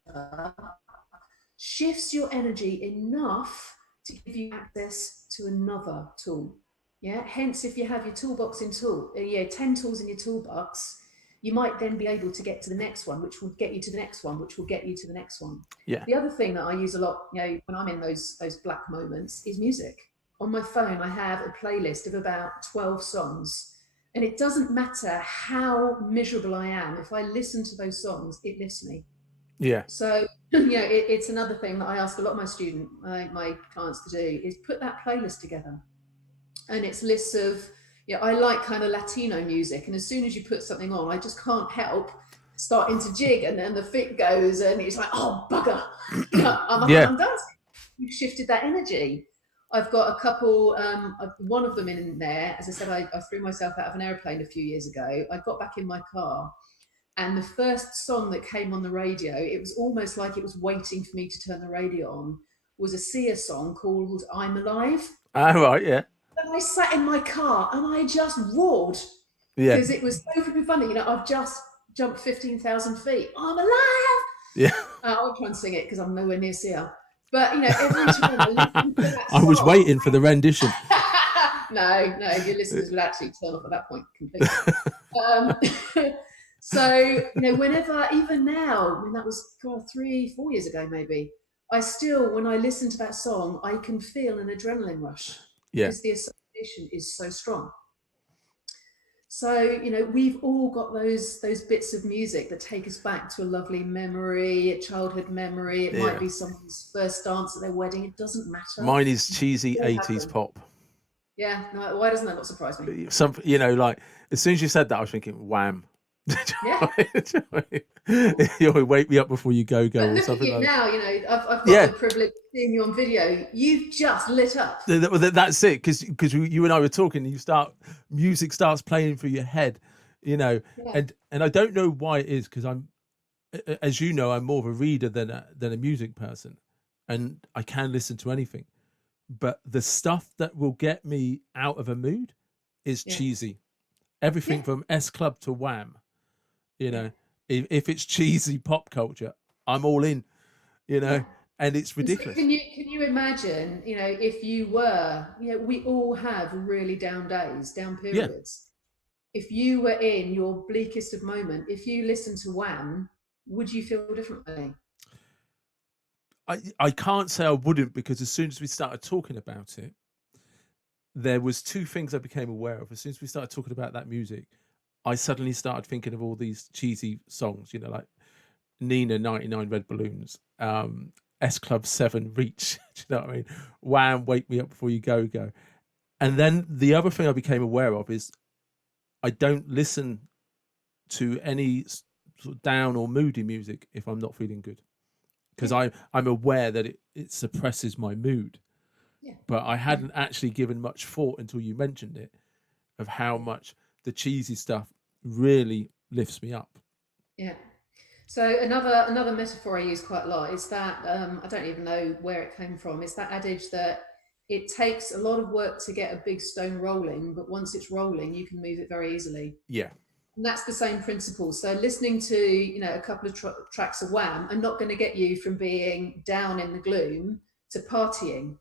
shifts your energy enough to give you access to another tool. Yeah, hence if you have your toolbox 10 tools in your toolbox, you might then be able to get to the next one, which will get you to the next one, which will get you to the next one. Yeah. The other thing that I use a lot, when I'm in those black moments, is music. On my phone, I have a playlist of about 12 songs, and it doesn't matter how miserable I am. If I listen to those songs, it lifts me. Yeah. So, it's another thing that I ask a lot of my clients to do, is put that playlist together. And it's lists of, I like kind of Latino music, and as soon as you put something on, I just can't help starting to jig, and then the feet goes, and it's like, oh bugger, I'm dancing. You've shifted that energy. I've got a couple. One of them in there, as I said, I threw myself out of an airplane a few years ago. I got back in my car, and the first song that came on the radio, it was almost like it was waiting for me to turn the radio on, was a Sia song called "I'm Alive." Ah, right, yeah, And I sat in my car and I just roared yeah, because it was so flipping funny. You know, I've just jumped 15,000 feet. I'm alive. yeah. I won't try and sing it because I'm nowhere near Sia. But, you know, every time I listen to that I was song, waiting for the rendition. no, your listeners would actually turn off at that point completely. Um, so, you know, whenever, even now, I mean, that was 3-4 years ago, maybe, I still, when I listen to that song, I can feel an adrenaline rush Yeah, because the association is so strong. So, you know, we've all got those bits of music that take us back to a lovely memory, a childhood memory. It might be someone's first dance at their wedding. It doesn't matter. mine is cheesy 80s pop. Yeah, no, why doesn't that not surprise me? Some, you know, like as soon as you said that, I was thinking, Wham. Yeah. You'll wake me up before you go, But or look something at you like now, you know, I've got the privilege of seeing you on video. You've just lit up. That's it, because you and I were talking, and music starts playing through your head, you know, and I don't know why it is, because as you know, I'm more of a reader than a music person, and I can listen to anything, but the stuff that will get me out of a mood is cheesy. Everything from S Club to Wham, you know, if it's cheesy pop culture, I'm all in, you know, and it's ridiculous. Can you imagine, you know, if you were, you know, we all have really down days, down periods. If you were in your bleakest of moment, if you listened to Wham, would you feel differently? I can't say I wouldn't, because as soon as we started talking about it, there was two things I became aware of. As soon as we started talking about that music, I suddenly started thinking of all these cheesy songs, you know, like Nina 99 Red Balloons, S Club 7 Reach, do you know what I mean? Wham, Wake Me Up Before You Go Go. And then the other thing I became aware of is I don't listen to any sort of down or moody music if I'm not feeling good, because I'm aware that it suppresses my mood. But I hadn't actually given much thought until you mentioned it, of how much the cheesy stuff really lifts me up. Yeah. So another metaphor I use quite a lot is that I don't even know where it came from. It's that adage that it takes a lot of work to get a big stone rolling, but once it's rolling, you can move it very easily. Yeah. And that's the same principle. So listening to, you know, a couple of tracks of Wham are not going to get you from being down in the gloom to partying,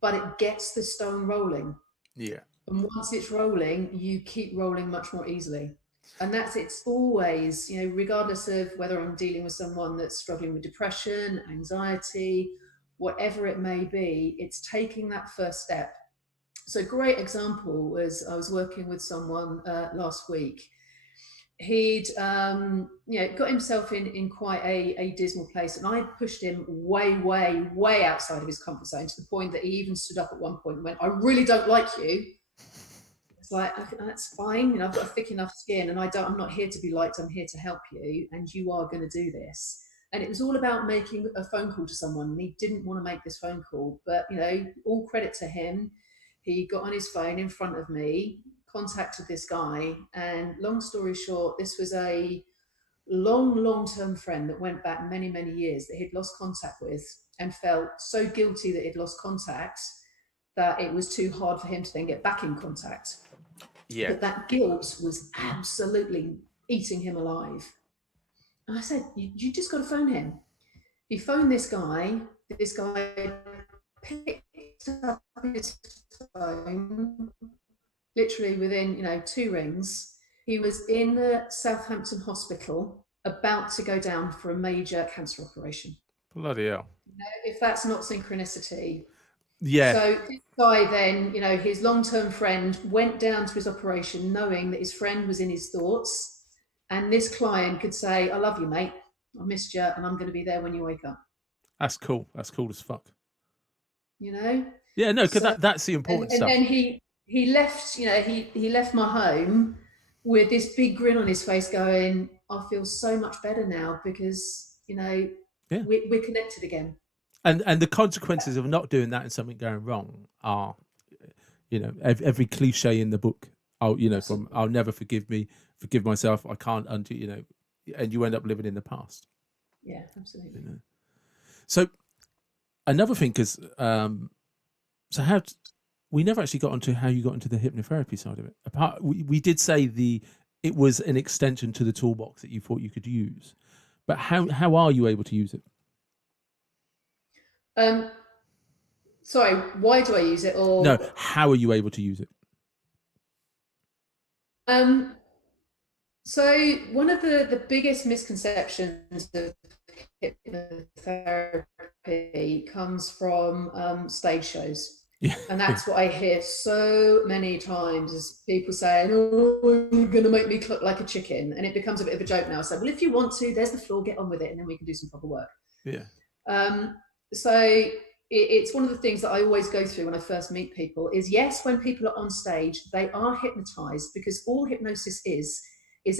but it gets the stone rolling. Yeah. And once it's rolling, you keep rolling much more easily. And it's always, you know, regardless of whether I'm dealing with someone that's struggling with depression, anxiety, whatever it may be, it's taking that first step. So a great example was I was working with someone last week. He'd you know, got himself in quite a dismal place, and I pushed him way outside of his comfort zone, to the point that he even stood up at one point and went, "I really don't like you." It's like, okay, that's fine, you know, I've got a thick enough skin, and I'm not here to be liked, I'm here to help you, and you are going to do this. And it was all about making a phone call to someone, and he didn't want to make this phone call, but, you know, all credit to him. He got on his phone in front of me, contacted this guy, and long story short, this was a long-term friend that went back many years that he'd lost contact with, and felt so guilty that he'd lost contact that it was too hard for him to then get back in contact. Yeah. But that guilt was absolutely eating him alive. And I said, you just got to phone him. He phoned this guy. This guy picked up his phone literally within, you know, 2 rings. He was in the Southampton hospital, about to go down for a major cancer operation. Bloody hell. You know, if that's not synchronicity. Yeah. So this guy then, you know, his long-term friend went down to his operation knowing that his friend was in his thoughts, and this client could say, "I love you, mate. I missed you, and I'm going to be there when you wake up." That's cool. That's cool as fuck. You know? Yeah, no, because that's the important stuff. And then he left, you know, he left my home with this big grin on his face going, "I feel so much better now because, you know, we're connected again." And the consequences of not doing that and something going wrong are, every cliche in the book. From Absolutely. I'll never forgive myself. I can't undo, and you end up living in the past. Yeah, absolutely. So another thing, because so how we never actually got onto how you got into the hypnotherapy side of it. We did say it was an extension to the toolbox that you thought you could use, but how are you able to use it? Sorry, why do I use it? No, Or how are you able to use it? So one of the biggest misconceptions of hypnotherapy comes from stage shows. Yeah, And that's what I hear so many times, is people saying, "Oh, you're going to make me look like a chicken." And it becomes a bit of a joke now. So, well, if you want to, there's the floor, get on with it, and then we can do some proper work. yeah, Um, so it's one of the things that I always go through when I first meet people is, yes, when people are on stage, they are hypnotized, because all hypnosis is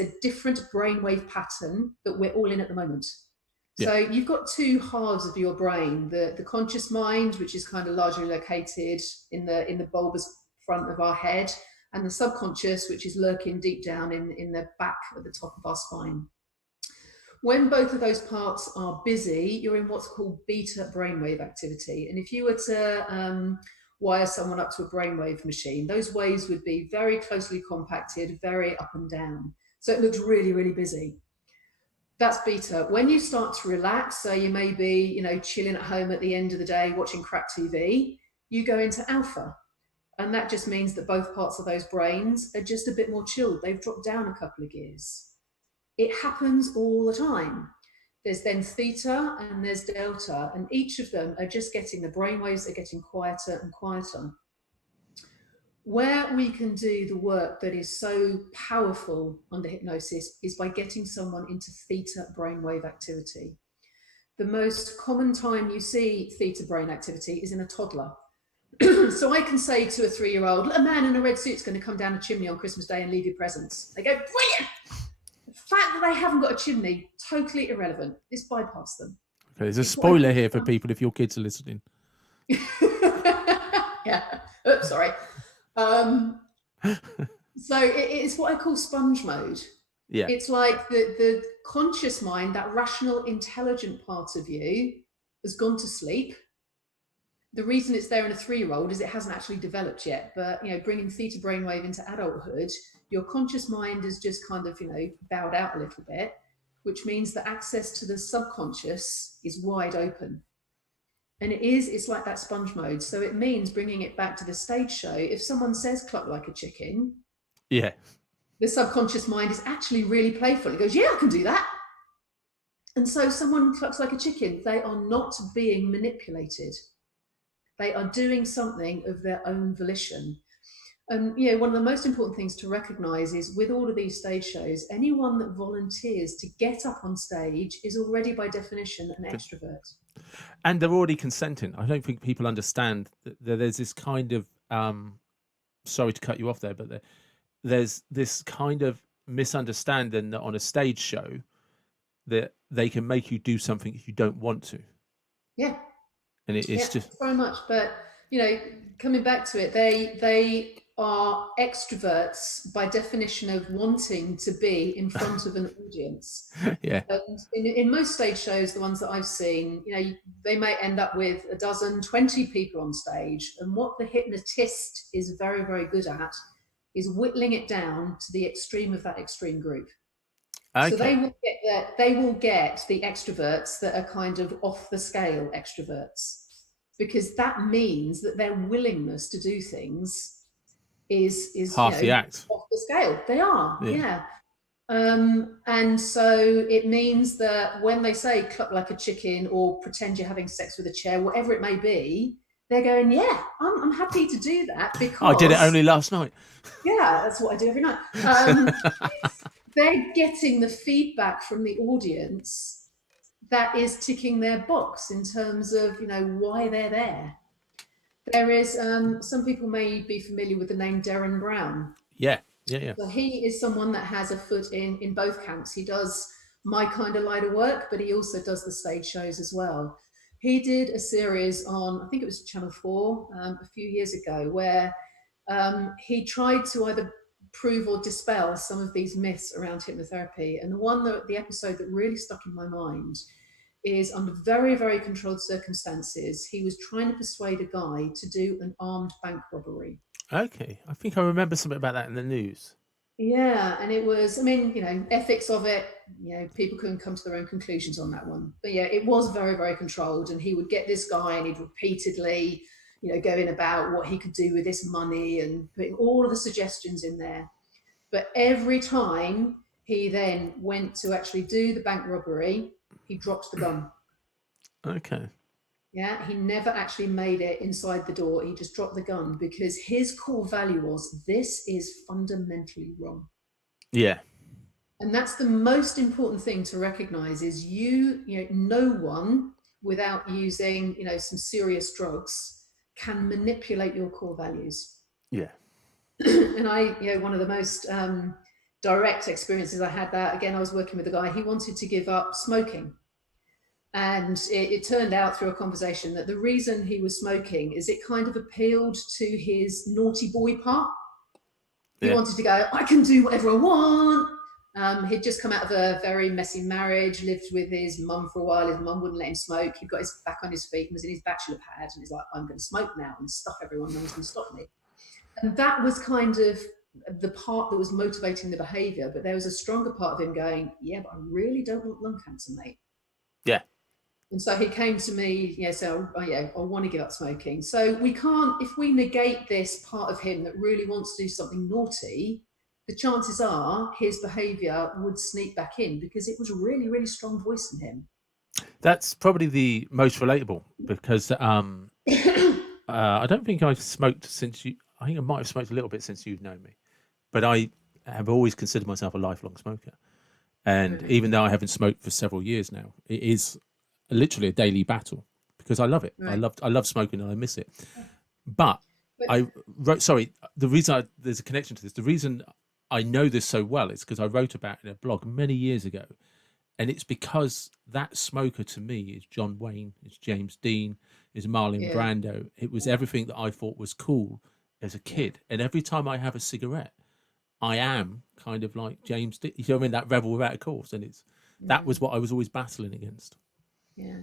a different brainwave pattern that we're all in at the moment. yeah. So you've got two halves of your brain, the conscious mind, which is kind of largely located in the bulbous front of our head, and the subconscious, which is lurking deep down in the back at the top of our spine. When both of those parts are busy, you're in what's called beta brainwave activity. And if you were to wire someone up to a brainwave machine, those waves would be very closely compacted, very up and down. So it looks really, really busy. That's beta. When you start to relax, so you may be, chilling at home at the end of the day, watching crap TV, you go into alpha. And that just means that both parts of those brains are just a bit more chilled. They've dropped down a couple of gears. It happens all the time. There's then theta and there's delta, and each of them are just getting, the brainwaves are getting quieter and quieter. Where we can do the work that is so powerful under hypnosis is by getting someone into theta brainwave activity. The most common time you see theta brain activity is in a toddler. So I can say to a 3-year-old, a man in a red suit's going to come down a chimney on Christmas Day and leave you presents. They go, brilliant! The fact that they haven't got a chimney, totally irrelevant. Just bypass them. Okay, there's a spoiler here for people if your kids are listening. Yeah. Oops, sorry. So it's what I call sponge mode. Yeah. It's like the conscious mind, that rational, intelligent part of you, has gone to sleep. The reason it's there in a 3-year-old is it hasn't actually developed yet. But bringing theta brainwave into adulthood, your conscious mind is just kind of bowed out a little bit, which means that access to the subconscious is wide open. And it's like that sponge mode. So it means, bringing it back to the stage show, if someone says cluck like a chicken, yeah, the subconscious mind is actually really playful. It goes, yeah, I can do that. And so someone clucks like a chicken, they are not being manipulated. They are doing something of their own volition. And one of the most important things to recognize is, with all of these stage shows, anyone that volunteers to get up on stage is already by definition an extrovert. And they're already consenting. I don't think people understand that there's this kind of sorry to cut you off there, but there's this kind of misunderstanding that on a stage show that they can make you do something you don't want to. Yeah. And it's just very much. But coming back to it, they are extroverts by definition of wanting to be in front of an audience. Yeah. And in most stage shows, the ones that I've seen, they may end up with 12, 20 people on stage. And what the hypnotist is very, very good at is whittling it down to the extreme of that extreme group. Okay. So they will get the extroverts that are kind of off the scale extroverts, because that means that their willingness to do things is half the act, off the scale. They are, yeah. And so it means that when they say cluck like a chicken or pretend you're having sex with a chair, whatever it may be, they're going, yeah, I'm happy to do that, because I did it only last night. Yeah, that's what I do every night. They're getting the feedback from the audience that is ticking their box in terms of why they're there. There is some people may be familiar with the name Derren Brown. Yeah. So he is someone that has a foot in both camps. He does my kind of line of work, but he also does the stage shows as well. He did a series on, I think it was Channel 4 a few years ago, where he tried to either prove or dispel some of these myths around hypnotherapy. And the episode that really stuck in my mind is, under very, very controlled circumstances, he was trying to persuade a guy to do an armed bank robbery. Okay, I think I remember something about that in the news. Yeah, and it was, I mean, ethics of it, people can come to their own conclusions on that one. But yeah, it was very, very controlled. And he would get this guy and he'd repeatedly, going about what he could do with this money and putting all of the suggestions in there. But every time he then went to actually do the bank robbery, he dropped the gun. Okay. Yeah, he never actually made it inside the door. He just dropped the gun because his core value was, this is fundamentally wrong. Yeah. And that's the most important thing to recognize is no one without using, some serious drugs can manipulate your core values. Yeah. And one of the most direct experiences I had that, again, I was working with a guy, he wanted to give up smoking. And it turned out through a conversation that the reason he was smoking is it kind of appealed to his naughty boy part. He wanted to go, I can do whatever I want. He'd just come out of a very messy marriage, lived with his mum for a while. His mum wouldn't let him smoke. He got his back on his feet and was in his bachelor pad. And he's like, I'm going to smoke now and stuff everyone. No one's going to stop me. And that was kind of the part that was motivating the behavior. But there was a stronger part of him going, yeah, but I really don't want lung cancer, mate. Yeah. And so he came to me, I want to give up smoking. So we can't, if we negate this part of him that really wants to do something naughty, the chances are his behavior would sneak back in because it was a really, really strong voice in him. That's probably the most relatable because I don't think I've smoked since you. I think I might have smoked a little bit since you've known me, but I have always considered myself a lifelong smoker. And even though I haven't smoked for several years now, it is literally a daily battle because I love it. Right. I love smoking and I miss it. But I wrote. Sorry, the reason there's a connection to this. The reason I know this so well is because I wrote about it in a blog many years ago, and it's because that smoker to me is John Wayne, it's James Dean, is Marlon Brando. It was everything that I thought was cool as a kid, and every time I have a cigarette, I am kind of like James Dean. You know what I mean? That rebel without a cause, and that was what I was always battling against. Yeah.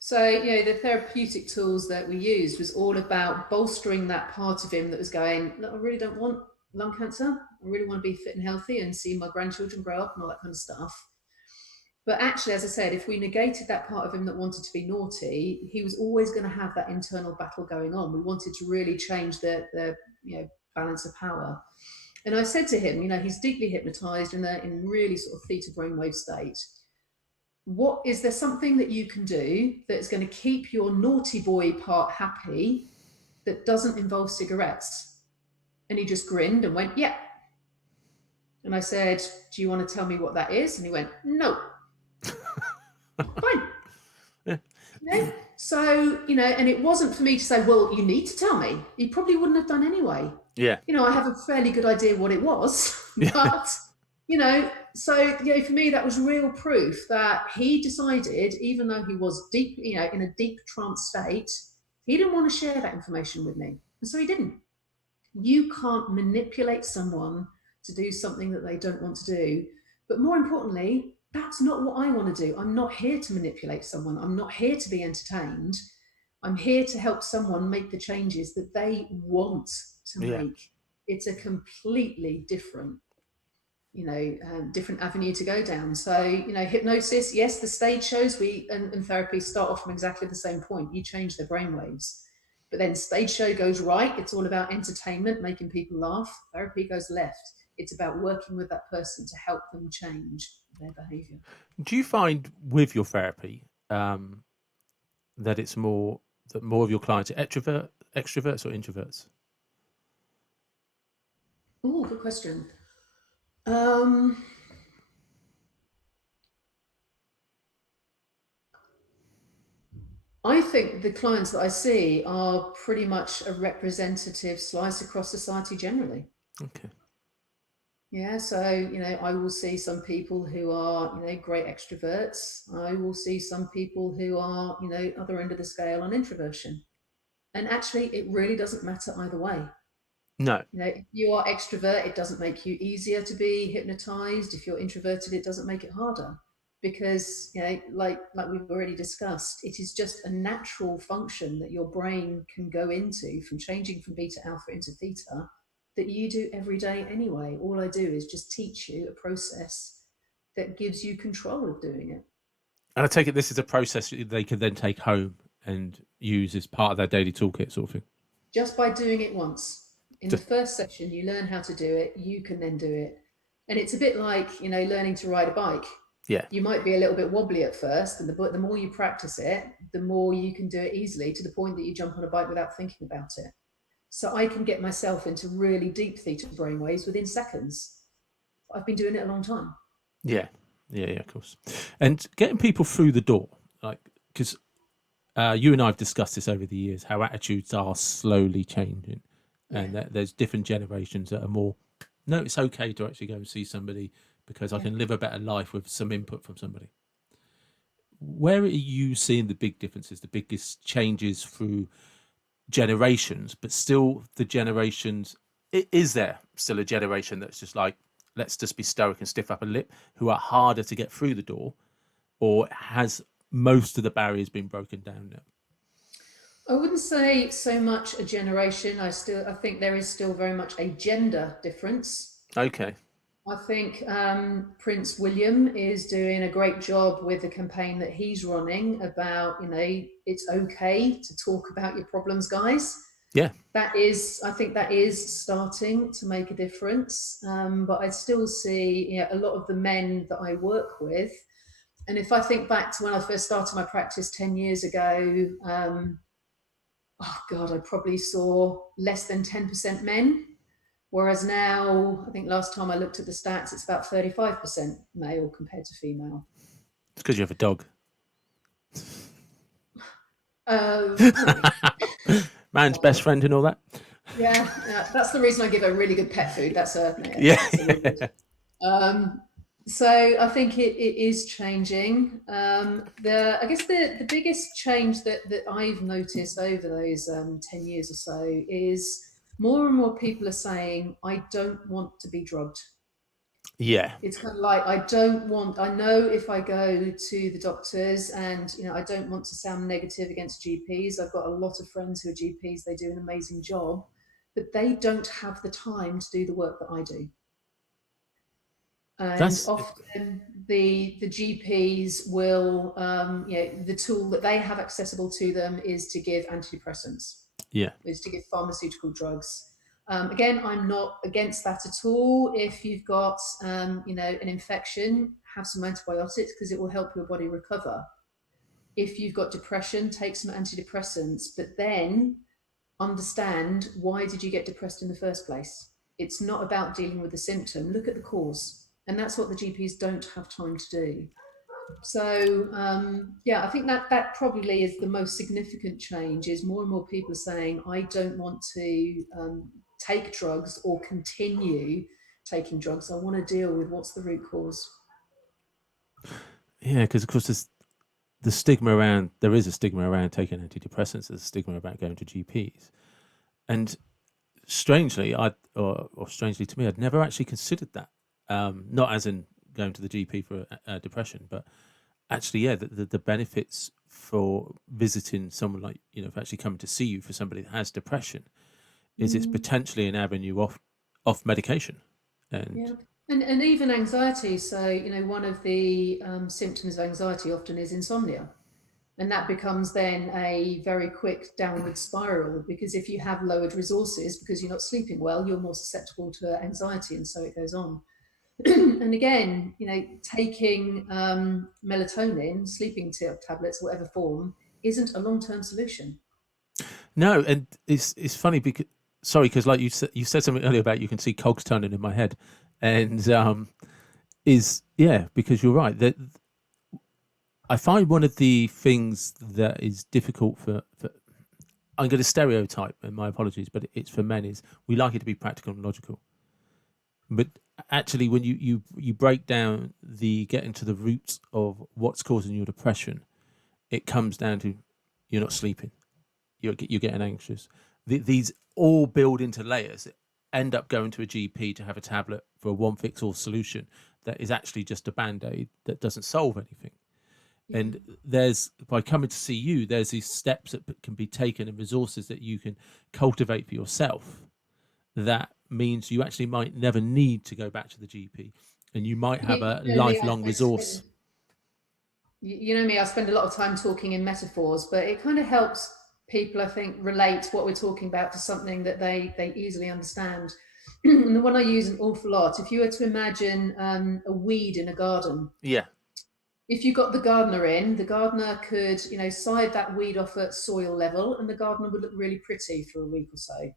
So, the therapeutic tools that we used was all about bolstering that part of him that was going, look, I really don't want lung cancer. I really want to be fit and healthy and see my grandchildren grow up and all that kind of stuff. But actually, as I said, if we negated that part of him that wanted to be naughty, he was always going to have that internal battle going on. We wanted to really change the balance of power. And I said to him, he's deeply hypnotized in really sort of theta brainwave state. Is there something that you can do that's going to keep your naughty boy part happy that doesn't involve cigarettes? And he just grinned and went, yeah. And I said, do you want to tell me what that is? And he went, no. Fine. Yeah. So, and it wasn't for me to say, well, you need to tell me. He probably wouldn't have done anyway. Yeah. I have a fairly good idea what it was, but, so, for me, that was real proof that he decided, even though he was deep, in a deep trance state, he didn't want to share that information with me. And so he didn't. You can't manipulate someone to do something that they don't want to do. But more importantly, that's not what I want to do. I'm not here to manipulate someone. I'm not here to be entertained. I'm here to help someone make the changes that they want to make. It's a completely different, different avenue to go down. So, hypnosis, yes, the stage shows and therapy start off from exactly the same point. You change their brainwaves. But then stage show goes right. It's all about entertainment, making people laugh. Therapy goes left. It's about working with that person to help them change their behavior. Do you find with your therapy that it's more of your clients are extroverts or introverts? Oh, good question. I think the clients that I see are pretty much a representative slice across society generally. Okay. Yeah, so I will see some people who are great extroverts. I will see some people who are other end of the scale on introversion. And actually, it really doesn't matter either way. No. If you are extrovert, it doesn't make you easier to be hypnotized. If you're introverted, it doesn't make it harder, because like we've already discussed, it is just a natural function that your brain can go into, from changing from beta alpha into theta, that you do every day anyway. All I do is just teach you a process that gives you control of doing it. And I take it this is a process they can then take home and use as part of their daily toolkit, sort of thing. Just by doing it once. In the Just first session, you learn how to do it, you can then do it. And it's a bit like, learning to ride a bike. yeah, You might be a little bit wobbly at first, and the more you practice it, the more you can do it easily, to the point that you jump on a bike without thinking about it. So I can get myself into really deep theta brainwaves within seconds. I've been doing it a long time. yeah, yeah, of course. And getting people through the door, like, because you and I have discussed this over the years, how attitudes are slowly changing, and Yeah, there's different generations that are more, no, it's okay to actually go and see somebody because I yeah. can live a better life with some input from somebody. Where are you seeing the big differences, the biggest changes through generations, but still the generations, is there still a generation that's just like, let's just be stoic and stiff upper lip, who are harder to get through the door, or has most of the barriers been broken down now? I wouldn't say so much a generation. I think there is still very much a gender difference. Okay. I think Prince William is doing a great job with the campaign that he's running about, it's okay to talk about your problems, guys. Yeah. I think that is starting to make a difference. But I still see, a lot of the men that I work with. And if I think back to when I first started my practice 10 years ago, oh God, I probably saw less than 10% men. Whereas now, I think last time I looked at the stats, it's about 35% male compared to female. It's because you have a dog. Maybe. Man's best friend and all that. Yeah, that's the reason I give her really good pet food. Yeah. That's a reward. Um, so I think it is changing. I guess the biggest change that I've noticed over those 10 years or so is more and more people are saying, I don't want to be drugged. Yeah. It's kind of like, I know if I go to the doctors, and I don't want to sound negative against GPs. I've got a lot of friends who are GPs, they do an amazing job, but they don't have the time to do the work that I do. And That's, often the GPs will, the tool that they have accessible to them is to give antidepressants, yeah. is to give pharmaceutical drugs. Again, I'm not against that at all. If you've got, an infection, have some antibiotics, because it will help your body recover. If you've got depression, take some antidepressants, but then understand, why did you get depressed in the first place? It's not about dealing with the symptom. Look at the cause. And that's what the GPs don't have time to do. So I think that probably is the most significant change, is more and more people are saying, I don't want to take drugs or continue taking drugs. I want to deal with what's the root cause. Yeah, because of course there's the stigma around, there is a stigma around taking antidepressants, there's a stigma about going to GPs. And strangely, or strangely to me, I'd never actually considered that. Not as in going to the GP for depression, but actually, yeah, the benefits for visiting someone, like, for actually coming to see you for somebody that has depression, is it's Mm, potentially an avenue off medication. And yeah. And even anxiety. So, one of the symptoms of anxiety often is insomnia. And that becomes then a very quick downward spiral, because if you have lowered resources because you're not sleeping well, you're more susceptible to anxiety, and so it goes on. And again, taking melatonin, sleeping tablets, whatever form, isn't a long-term solution. no, and it's funny because, sorry, because like you said something earlier about you can see cogs turning in my head, and is, yeah, because you're right that I find one of the things that is difficult for, I'm going to stereotype, and my apologies, but it's for men, is we like it to be practical and logical. But actually, when you break down the getting to the roots of what's causing your depression, it comes down to you're not sleeping, you're getting anxious. These all build into layers that end up going to a GP to have a tablet for a one fix all solution that is actually just a band-aid that doesn't solve anything. Yeah. And there's, by coming to see you, there's these steps that can be taken and resources that you can cultivate for yourself. That means you actually might never need to go back to the GP, and you might have a You know me, lifelong resource. you know me, I spend a lot of time talking in metaphors, but it kind of helps people, I think, relate what we're talking about to something that they easily understand. And the one I use an awful lot, if you were to imagine a weed in a garden, Yeah, if you got the gardener in, the gardener could, side that weed off at soil level, and the gardener would look really pretty for a week or so.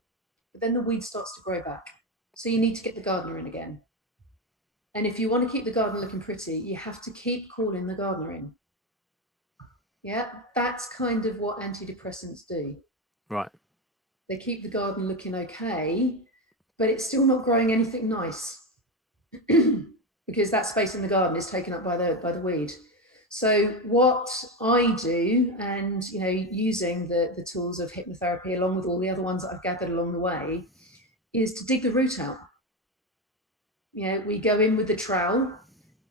But then the weed starts to grow back. So you need to get the gardener in again. And if you want to keep the garden looking pretty, you have to keep calling the gardener in. Yeah, that's kind of what antidepressants do. right. They keep the garden looking okay, but it's still not growing anything nice because that space in the garden is taken up by the weed. So what I do, and using the tools of hypnotherapy along with all the other ones that I've gathered along the way, is to dig the root out. We go in with the trowel,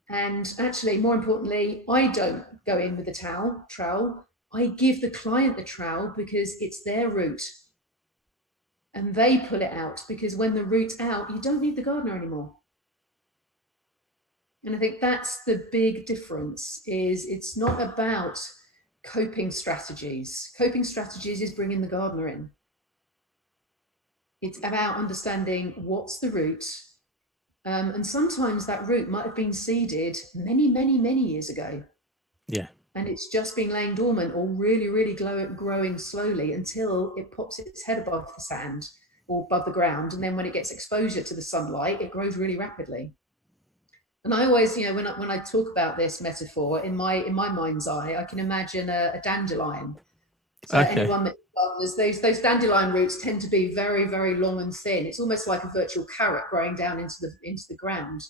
and actually, more importantly, I don't go in with the trowel. I give the client the trowel because it's their root. And they pull it out because when the root's out, you don't need the gardener anymore. And I think that's the big difference, is it's not about coping strategies. Coping strategies is bringing the gardener in. It's about understanding what's the root. And sometimes that root might have been seeded many, many, many years ago. Yeah. And it's just been laying dormant or really, really growing slowly until it pops its head above the sand or above the ground. And then when it gets exposure to the sunlight, it grows really rapidly. And I always, when I talk about this metaphor, in my mind's eye, I can imagine a dandelion. So Okay. anyone that those dandelion roots tend to be very, very long and thin. It's almost like a virtual carrot growing down into the ground.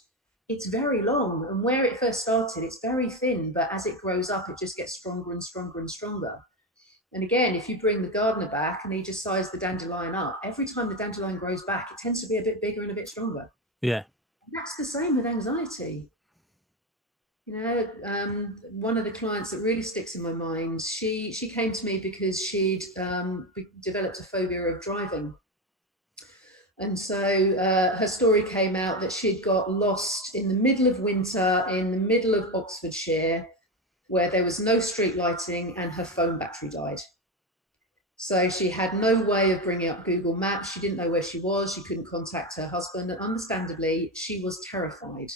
It's very long, and where it first started, it's very thin, but as it grows up, it just gets stronger and stronger and stronger. And again, if you bring the gardener back and he just sizes the dandelion up, every time the dandelion grows back, it tends to be a bit bigger and a bit stronger. Yeah. That's the same with anxiety. One of the clients that really sticks in my mind, she came to me because she'd developed a phobia of driving. And so her story came out that she'd got lost in the middle of winter in the middle of Oxfordshire, where there was no street lighting and her phone battery died. So she had no way of bringing up Google Maps. She didn't know where she was. She couldn't contact her husband. And understandably, she was terrified.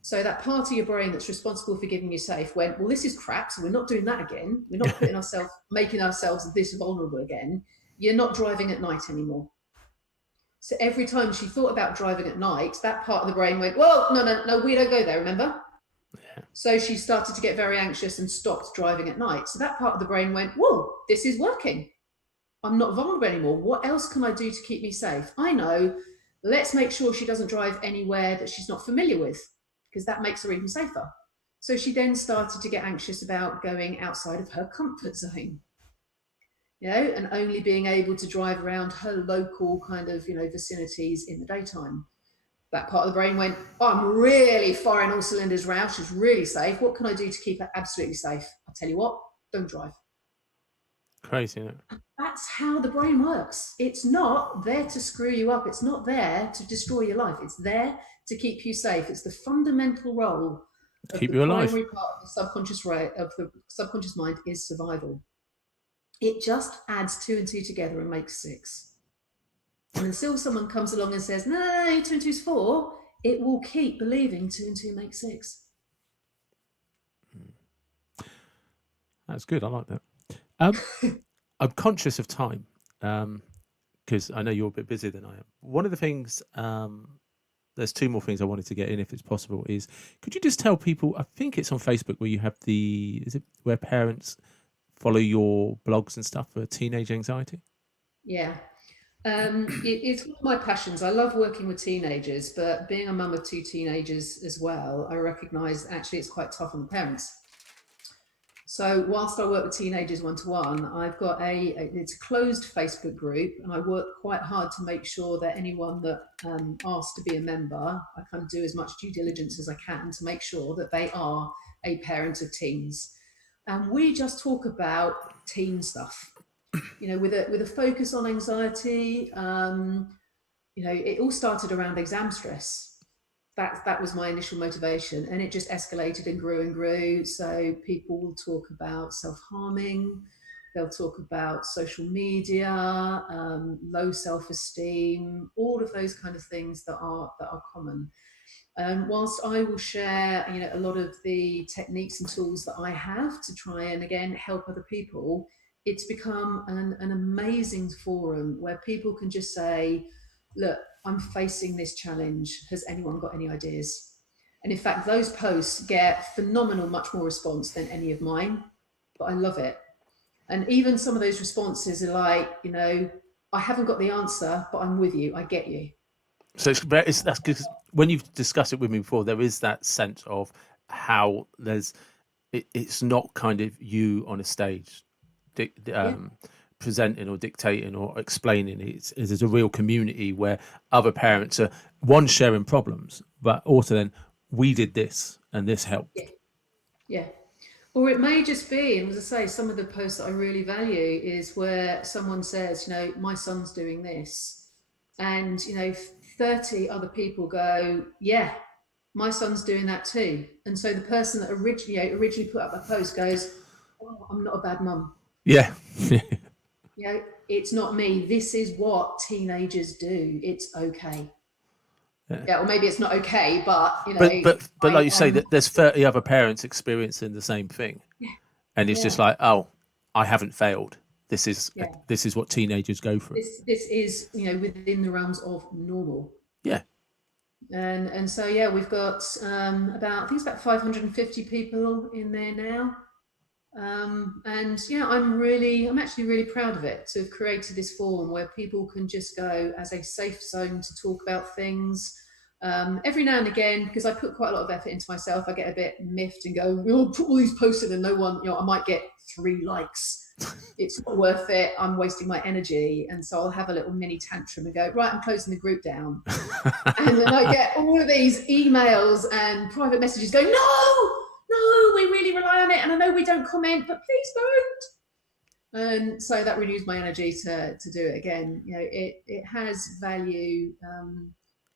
So that part of your brain that's responsible for giving you safe went, well, this is crap, so we're not doing that again. We're not making ourselves this vulnerable again. You're not driving at night anymore. So every time she thought about driving at night, that part of the brain went, well, no, we don't go there, remember? Yeah. So she started to get very anxious and stopped driving at night. So that part of the brain went, whoa, this is working. I'm not vulnerable anymore. What else can I do to keep me safe? I know, let's make sure she doesn't drive anywhere that she's not familiar with, because that makes her even safer. So she then started to get anxious about going outside of her comfort zone, and only being able to drive around her local kind of, vicinities in the daytime. That part of the brain went, oh, I'm really firing all cylinders now. She's really safe. What can I do to keep her absolutely safe? I'll tell you what, don't drive. Crazy, isn't it? That's how the brain works. It's not there to screw you up. It's not there to destroy your life. It's there to keep you safe. It's the fundamental role of keep the you alive. primary part of the subconscious mind is survival. It just adds 2 and 2 together and makes 6. And until someone comes along and says, no, 2 and 2 is 4, it will keep believing 2 and 2 makes 6. That's good. I like that. I'm conscious of time because I know you're a bit busier than I am. One of the things, there's 2 more things I wanted to get in if it's possible, is could you just tell people, I think it's on Facebook where you have is it where parents follow your blogs and stuff for teenage anxiety? Yeah. It's one of my passions. I love working with teenagers, but being a mum of two teenagers as well, I recognise actually it's quite tough on the parents. So whilst I work with teenagers one to one, I've got it's a closed Facebook group, and I work quite hard to make sure that anyone that asks to be a member, I kind of do as much due diligence as I can to make sure that they are a parent of teens. And we just talk about teen stuff, with a focus on anxiety. It all started around exam stress. That was my initial motivation, and it just escalated and grew and grew. So people will talk about self-harming, they'll talk about social media, low self-esteem, all of those kind of things that are common. Whilst I will share, a lot of the techniques and tools that I have to try and again help other people, it's become an amazing forum where people can just say, "Look, I'm facing this challenge. Has anyone got any ideas?" And in fact, those posts get phenomenal, much more response than any of mine. But I love it. And even some of those responses are like, I haven't got the answer, but I'm with you. I get you. So that's because when you've discussed it with me before, there is that sense of how it's not kind of you on a stage Yeah. presenting or dictating or explaining. There's a real community where other parents are one sharing problems, but also then we did this and this Yeah. helped. Yeah. Or it may just be, and as I say, some of the posts that I really value is where someone says, my son's doing this. And, 30 other people go, yeah, my son's doing that too. And so the person that originally put up a post goes, oh, I'm not a bad mum. Yeah. It's not me. This is what teenagers do. It's okay. Yeah. Yeah, or maybe it's not okay, but But like you say, I'm that there's 30 other parents experiencing the same thing, yeah, and it's just yeah, like, oh, I haven't failed. yeah. This is what teenagers go through. This is within the realms of normal. Yeah. And so yeah, we've got about I think it's about 550 people in there now. And yeah, I'm actually really proud of it to have created this forum where people can just go as a safe zone to talk about things. Every now and again, because I put quite a lot of effort into myself, I get a bit miffed and go, put all these posts in and no one, I might get 3 likes. It's not worth it. I'm wasting my energy. And so I'll have a little mini tantrum and go, right, I'm closing the group down. And then I get all of these emails and private messages going, no, we really rely on it. And I know we don't comment, but please don't. And so that renews my energy to do it again. It has value.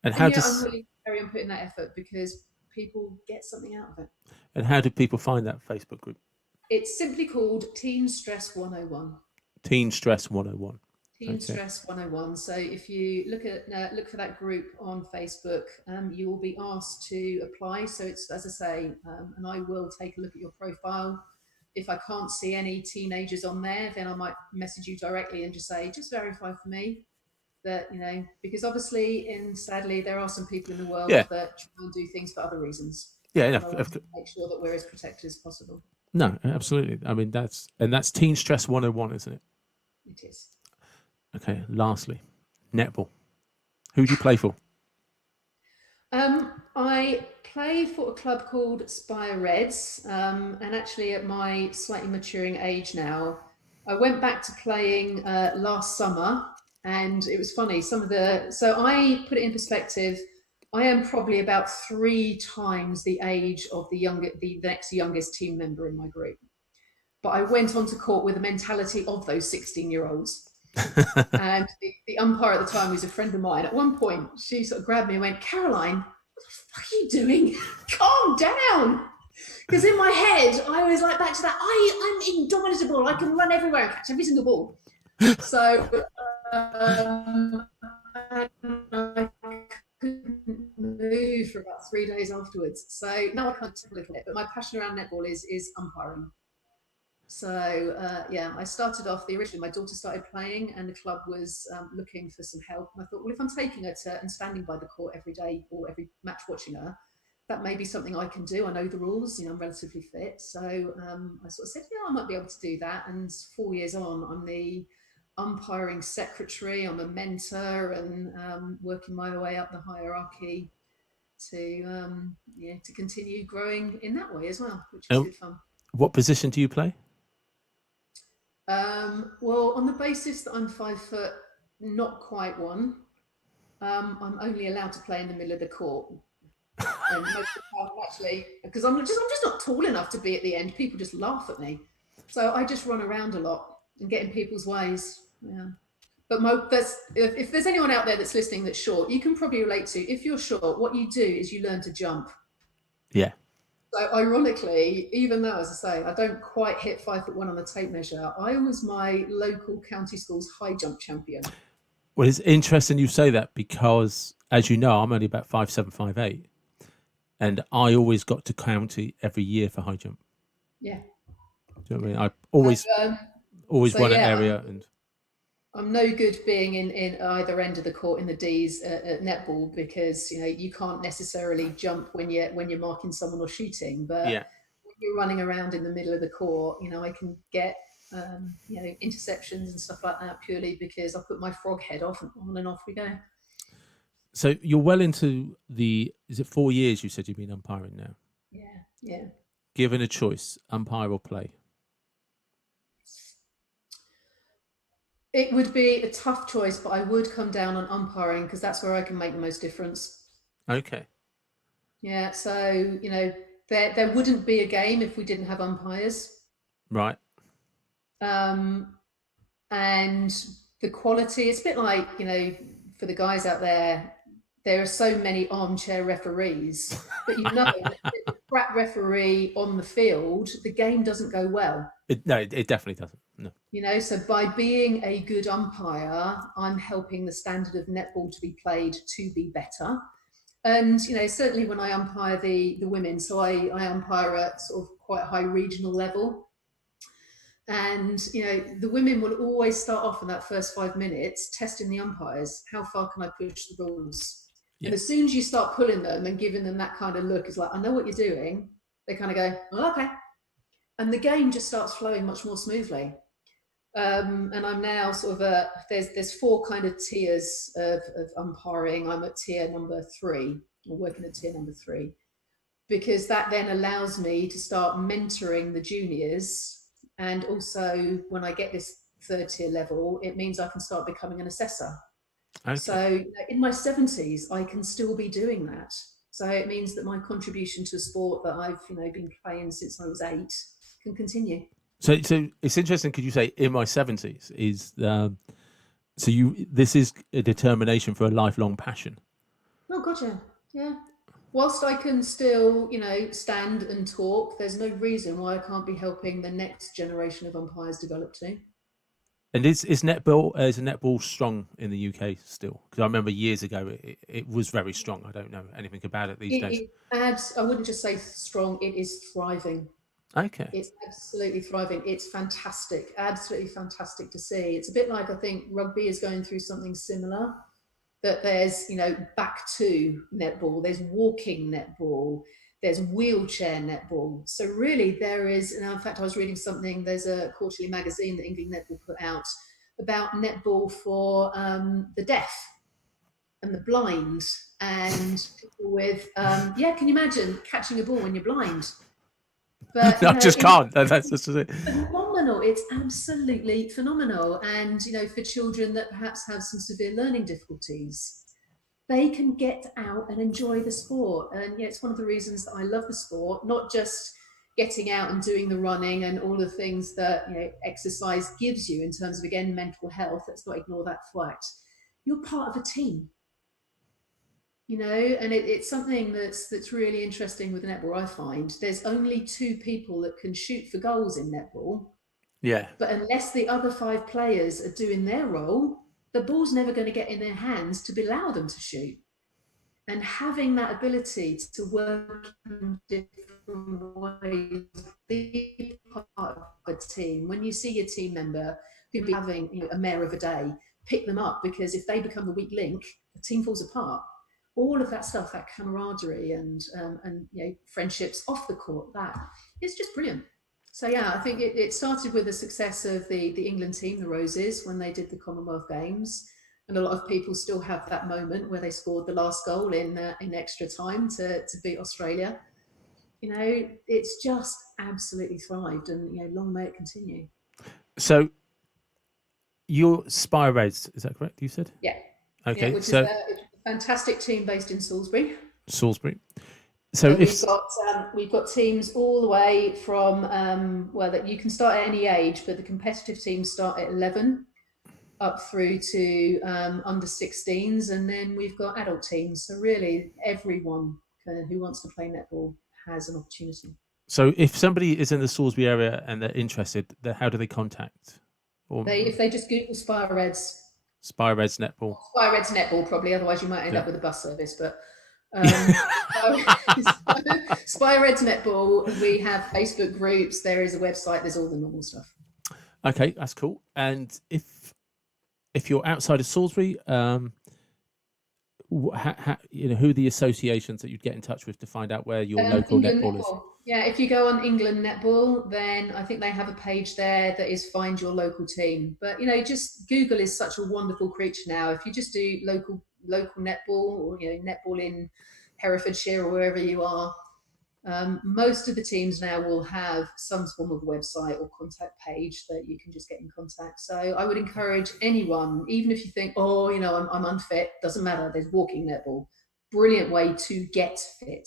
And And how yeah, I'm does really carry on putting that effort because people get something out of it. and how do people find that Facebook group? It's simply called Teen Stress 101. Teen Stress 101. Teen Okay. Stress 101. So if you look for that group on Facebook, you will be asked to apply. So it's, as I say, and I will take a look at your profile. If I can't see any teenagers on there, then I might message you directly and just say, just verify for me that, because obviously, sadly, there are some people in the world Yeah. that try and do things for other reasons. Yeah. And I want to make sure that we're as protected as possible. No, absolutely. I mean, that's Teen Stress 101, isn't it? It is. Okay. Lastly, netball. Who do you play for? I play for a club called Spire Reds, and actually, at my slightly maturing age now, I went back to playing last summer, and it was funny. So I put it in perspective. I am probably about 3 times the age of the next youngest team member in my group. But I went onto court with the mentality of those 16-year-olds. And the umpire at the time was a friend of mine. At one point, she sort of grabbed me and went, Caroline, what the fuck are you doing? Calm down. Because in my head, I was like back to that, I'm indomitable. I can run everywhere and catch every single ball. So I couldn't move for about 3 days afterwards. So now I can't tell a little bit, but my passion around netball is umpiring. So yeah, I started off originally. My daughter started playing, and the club was looking for some help. And I thought, well, if I'm taking her to and standing by the court every day or every match watching her, that may be something I can do. I know the rules. I'm relatively fit, so I sort of said, yeah, I might be able to do that. And 4 years on, I'm the umpiring secretary. I'm a mentor, and working my way up the hierarchy to continue growing in that way as well, which is And good fun. what position do you play? Well, on the basis that I'm 5 foot, not quite one, I'm only allowed to play in the middle of the court. And most of the time, actually, because I'm just not tall enough to be at the end. People just laugh at me, so I just run around a lot and get in people's ways. Yeah. But if there's anyone out there that's listening that's short, you can probably relate to. If you're short, what you do is you learn to jump. Yeah. So ironically, even though, as I say, I don't quite hit 5'1" on the tape measure, I was my local county school's high jump champion. Well, it's interesting you say that because, as you know, I'm only about 5'7", 5'8", and I always got to county every year for high jump. Yeah. Do you know what I mean? I always so won an yeah, area, and I'm no good being in either end of the court in the D's at netball, because you can't necessarily jump when you're marking someone or shooting, but yeah. when you're running around in the middle of the court, I can get interceptions and stuff like that purely because I put my frog head off and on and off we go. So you're well into is it 4 years you said you've been umpiring now? Yeah. Given a choice, umpire or play? It would be a tough choice, but I would come down on umpiring because that's where I can make the most difference. Okay. Yeah, so there wouldn't be a game if we didn't have umpires. Right. And the quality, it's a bit like, for the guys out there are so many armchair referees, but the crap referee on the field, the game doesn't go well. It definitely doesn't. No. So by being a good umpire, I'm helping the standard of netball to be played to be better. And certainly when I umpire the women, so I umpire at sort of quite a high regional level. And the women will always start off in that first 5 minutes testing the umpires. How far can I push the rules? Yeah. And as soon as you start pulling them and giving them that kind of look, it's like, I know what you're doing. They kind of go, oh, okay. And the game just starts flowing much more smoothly. And I'm now sort of there's 4 kind of tiers of umpiring. I'm at tier number 3, or working at tier number 3, because that then allows me to start mentoring the juniors. And also when I get this 3rd tier level, it means I can start becoming an assessor. Okay. So in my 70s, I can still be doing that. So it means that my contribution to a sport that I've been playing since I was 8 can continue. So it's interesting. Could you say in my 70s is this is a determination for a lifelong passion? Oh God, yeah. Whilst I can still stand and talk, there's no reason why I can't be helping the next generation of umpires develop too. And is netball strong in the UK still? Because I remember years ago it was very strong. I don't know anything about it these days. I wouldn't just say strong. It is thriving. Okay. It's absolutely thriving. It's fantastic, absolutely fantastic to see. It's a bit like, I think rugby is going through something similar, that there's, back to netball, there's walking netball, there's wheelchair netball. So really there is, and in fact I was reading something, there's a quarterly magazine that England Netball put out about netball for the deaf and the blind, and people with, can you imagine catching a ball when you're blind? But I just can't. That's just it. Phenomenal. It's absolutely phenomenal. And for children that perhaps have some severe learning difficulties, they can get out and enjoy the sport. And it's one of the reasons that I love the sport, not just getting out and doing the running and all the things that exercise gives you in terms of, again, mental health. Let's not ignore that fact. You're part of a team. And it's something that's really interesting with netball. I find there's only 2 people that can shoot for goals in netball. Yeah. But unless the other 5 players are doing their role, the ball's never going to get in their hands to allow them to shoot. And having that ability to work in different ways, be part of a team. When you see your team member who be having a mare of a day, pick them up, because if they become the weak link, the team falls apart. All of that stuff, that camaraderie and friendships off the court, that is just brilliant. So yeah, I think it started with the success of the England team, the Roses, when they did the Commonwealth Games, and a lot of people still have that moment where they scored the last goal in extra time to beat Australia. You know, it's just absolutely thrived, and long may it continue. So you're Spire Reds, is that correct? You said. Yeah, yeah, Okay, which is so a fantastic team based in Salisbury. Salisbury. So So if we've got teams all the way from well, that you can start at any age, but the competitive teams start at 11 up through to under 16s, and then we've got adult teams. So really, everyone who wants to play netball has an opportunity. if somebody is in the Salisbury area and they're interested, then how do they contact? Or If they just Google Spire Reds, Spire Reds Netball. Spire Reds netball, probably. Otherwise, you might end Yeah. up with a bus service. But Spire Reds netball. We have Facebook groups. There is a website. There's all the normal stuff. Okay, that's cool. And if you're outside of Salisbury, who are the associations that you'd get in touch with to find out where your local England netball is? Netball. Yeah, if you go on England Netball, then I think they have a page there that is find your local team. But just Google is such a wonderful creature now. If you just do local netball, or netball in Herefordshire or wherever you are, most of the teams now will have some form of website or contact page that you can just get in contact. So I would encourage anyone, even if you think, oh, I'm unfit, doesn't matter. There's walking netball, brilliant way to get fit.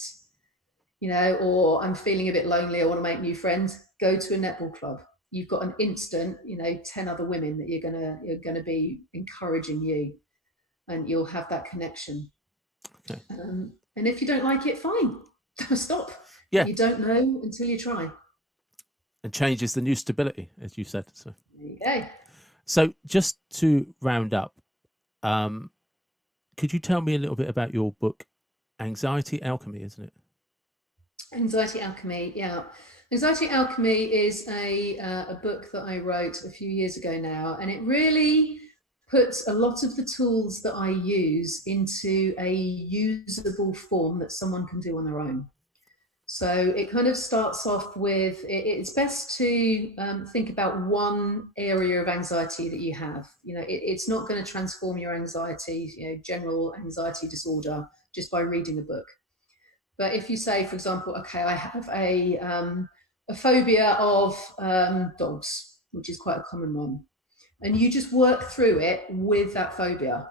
Or I'm feeling a bit lonely, I want to make new friends, go to a netball club. You've got an instant, 10 other women that you're gonna be encouraging you, and you'll have that connection. Okay. And if you don't like it, fine. Stop. Yeah. You don't know until you try. And change is the new stability, as you said. So There you go. So just to round up, could you tell me a little bit about your book, Anxiety Alchemy, isn't it? Anxiety Alchemy, yeah. Anxiety Alchemy is a book that I wrote a few years ago now, and it really puts a lot of the tools that I use into a usable form that someone can do on their own. So it kind of starts off with it's best to think about one area of anxiety that you have. It's not going to transform your anxiety, general anxiety disorder, just by reading a book. But if you say, for example, okay, I have a phobia of dogs, which is quite a common one, and you just work through it with that phobia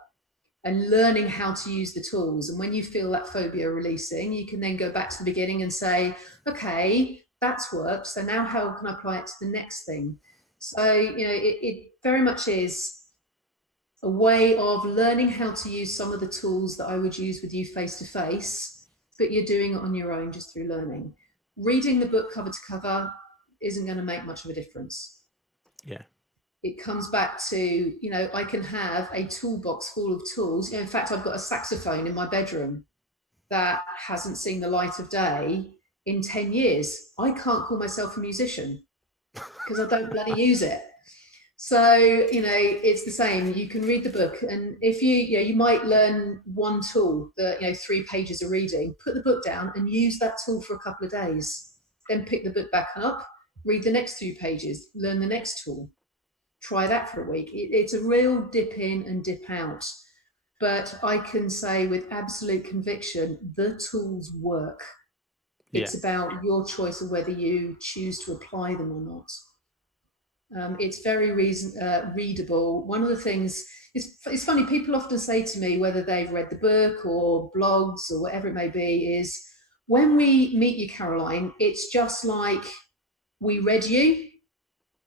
and learning how to use the tools. And when you feel that phobia releasing, you can then go back to the beginning and say, okay, that's worked. So now how can I apply it to the next thing? So, it very much is a way of learning how to use some of the tools that I would use with you face to face, but you're doing it on your own just through learning. Reading the book cover to cover isn't going to make much of a difference. Yeah. It comes back to, I can have a toolbox full of tools. In fact, I've got a saxophone in my bedroom that hasn't seen the light of day in 10 years. I can't call myself a musician because I don't bloody use it. So, it's the same. You can read the book, and if you might learn one tool that, 3 pages of reading, put the book down and use that tool for a couple of days. Then pick the book back up, read the next 2 pages, learn the next tool. Try that for a week. It's a real dip in and dip out. But I can say with absolute conviction, the tools work. It's about your choice of whether you choose to apply them or not. It's very readable. One of the things, it's funny, people often say to me, whether they've read the book or blogs or whatever it may be, is when we meet you, Caroline, it's just like we read you.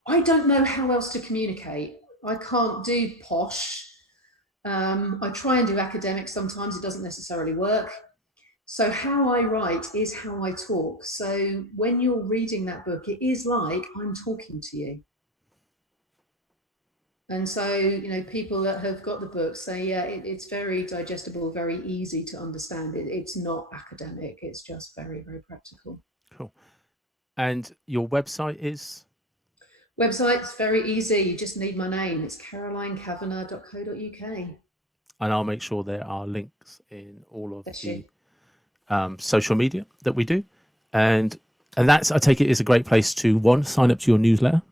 I don't know how else to communicate. I can't do posh. I try and do academic sometimes, it doesn't necessarily work. So how I write is how I talk. So when you're reading that book, it is like I'm talking to you. And so, people that have got the book say, yeah, it's very digestible, very easy to understand. It's not academic, it's just very, very practical. Cool. And your website is? Website's very easy. You just need my name. It's carolinecavanagh.co.uk. And I'll make sure there are links in all of the social media that we do. And And that's, I take it, is a great place to sign up to your newsletter.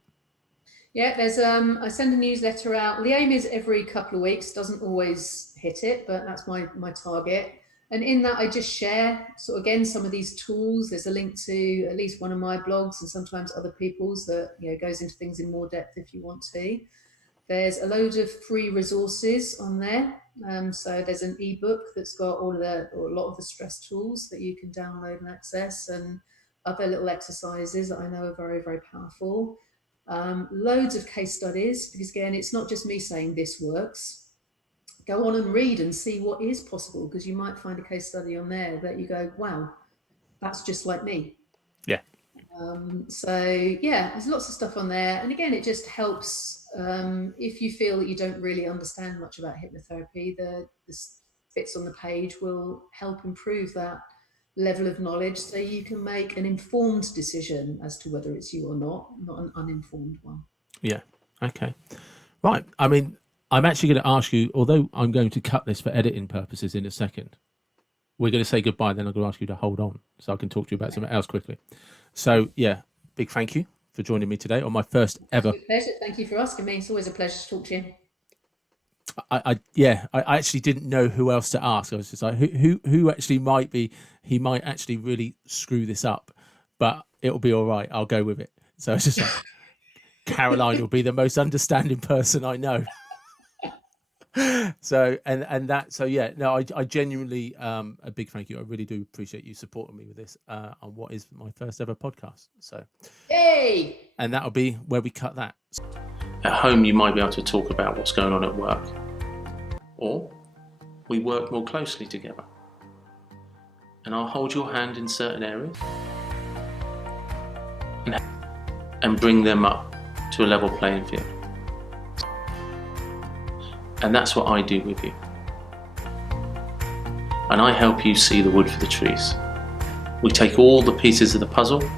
Yeah, there's I send a newsletter out. The aim is every couple of weeks. Doesn't always hit it, but that's my target. And in that, I just share, so again, some of these tools. There's a link to at least one of my blogs and sometimes other people's that goes into things in more depth if you want to. There's a load of free resources on there. So there's an ebook that's got a lot of the stress tools that you can download and access, and other little exercises that I know are very, very powerful. Loads of case studies, because again, it's not just me saying this works. Go on and read and see what is possible, because you might find a case study on there that you go, wow, that's just like me. Yeah. So yeah, there's lots of stuff on there. And again, it just helps if you feel that you don't really understand much about hypnotherapy, the bits on the page will help improve that level of knowledge, so you can make an informed decision as to whether it's you or not an uninformed one. Yeah. Okay. Right. I mean, I'm actually going to ask you, although I'm going to cut this for editing purposes in a second, we're going to say goodbye, then I'm going to ask you to hold on so I can talk to you about something else quickly. So yeah, big thank you for joining me today on my first ever. Pleasure. Thank you for asking me. It's always a pleasure to talk to you. I actually didn't know who else to ask. I was just like, who actually might be, he might actually really screw this up, but it'll be all right. I'll go with it. So it's just like, Caroline will be the most understanding person I know. So, I genuinely, a big thank you. I really do appreciate you supporting me with this on what is my first ever podcast. So, yay! And that'll be where we cut that. At home, you might be able to talk about what's going on at work, or we work more closely together, and I'll hold your hand in certain areas and bring them up to a level playing field. And that's what I do with you. And I help you see the wood for the trees. We take all the pieces of the puzzle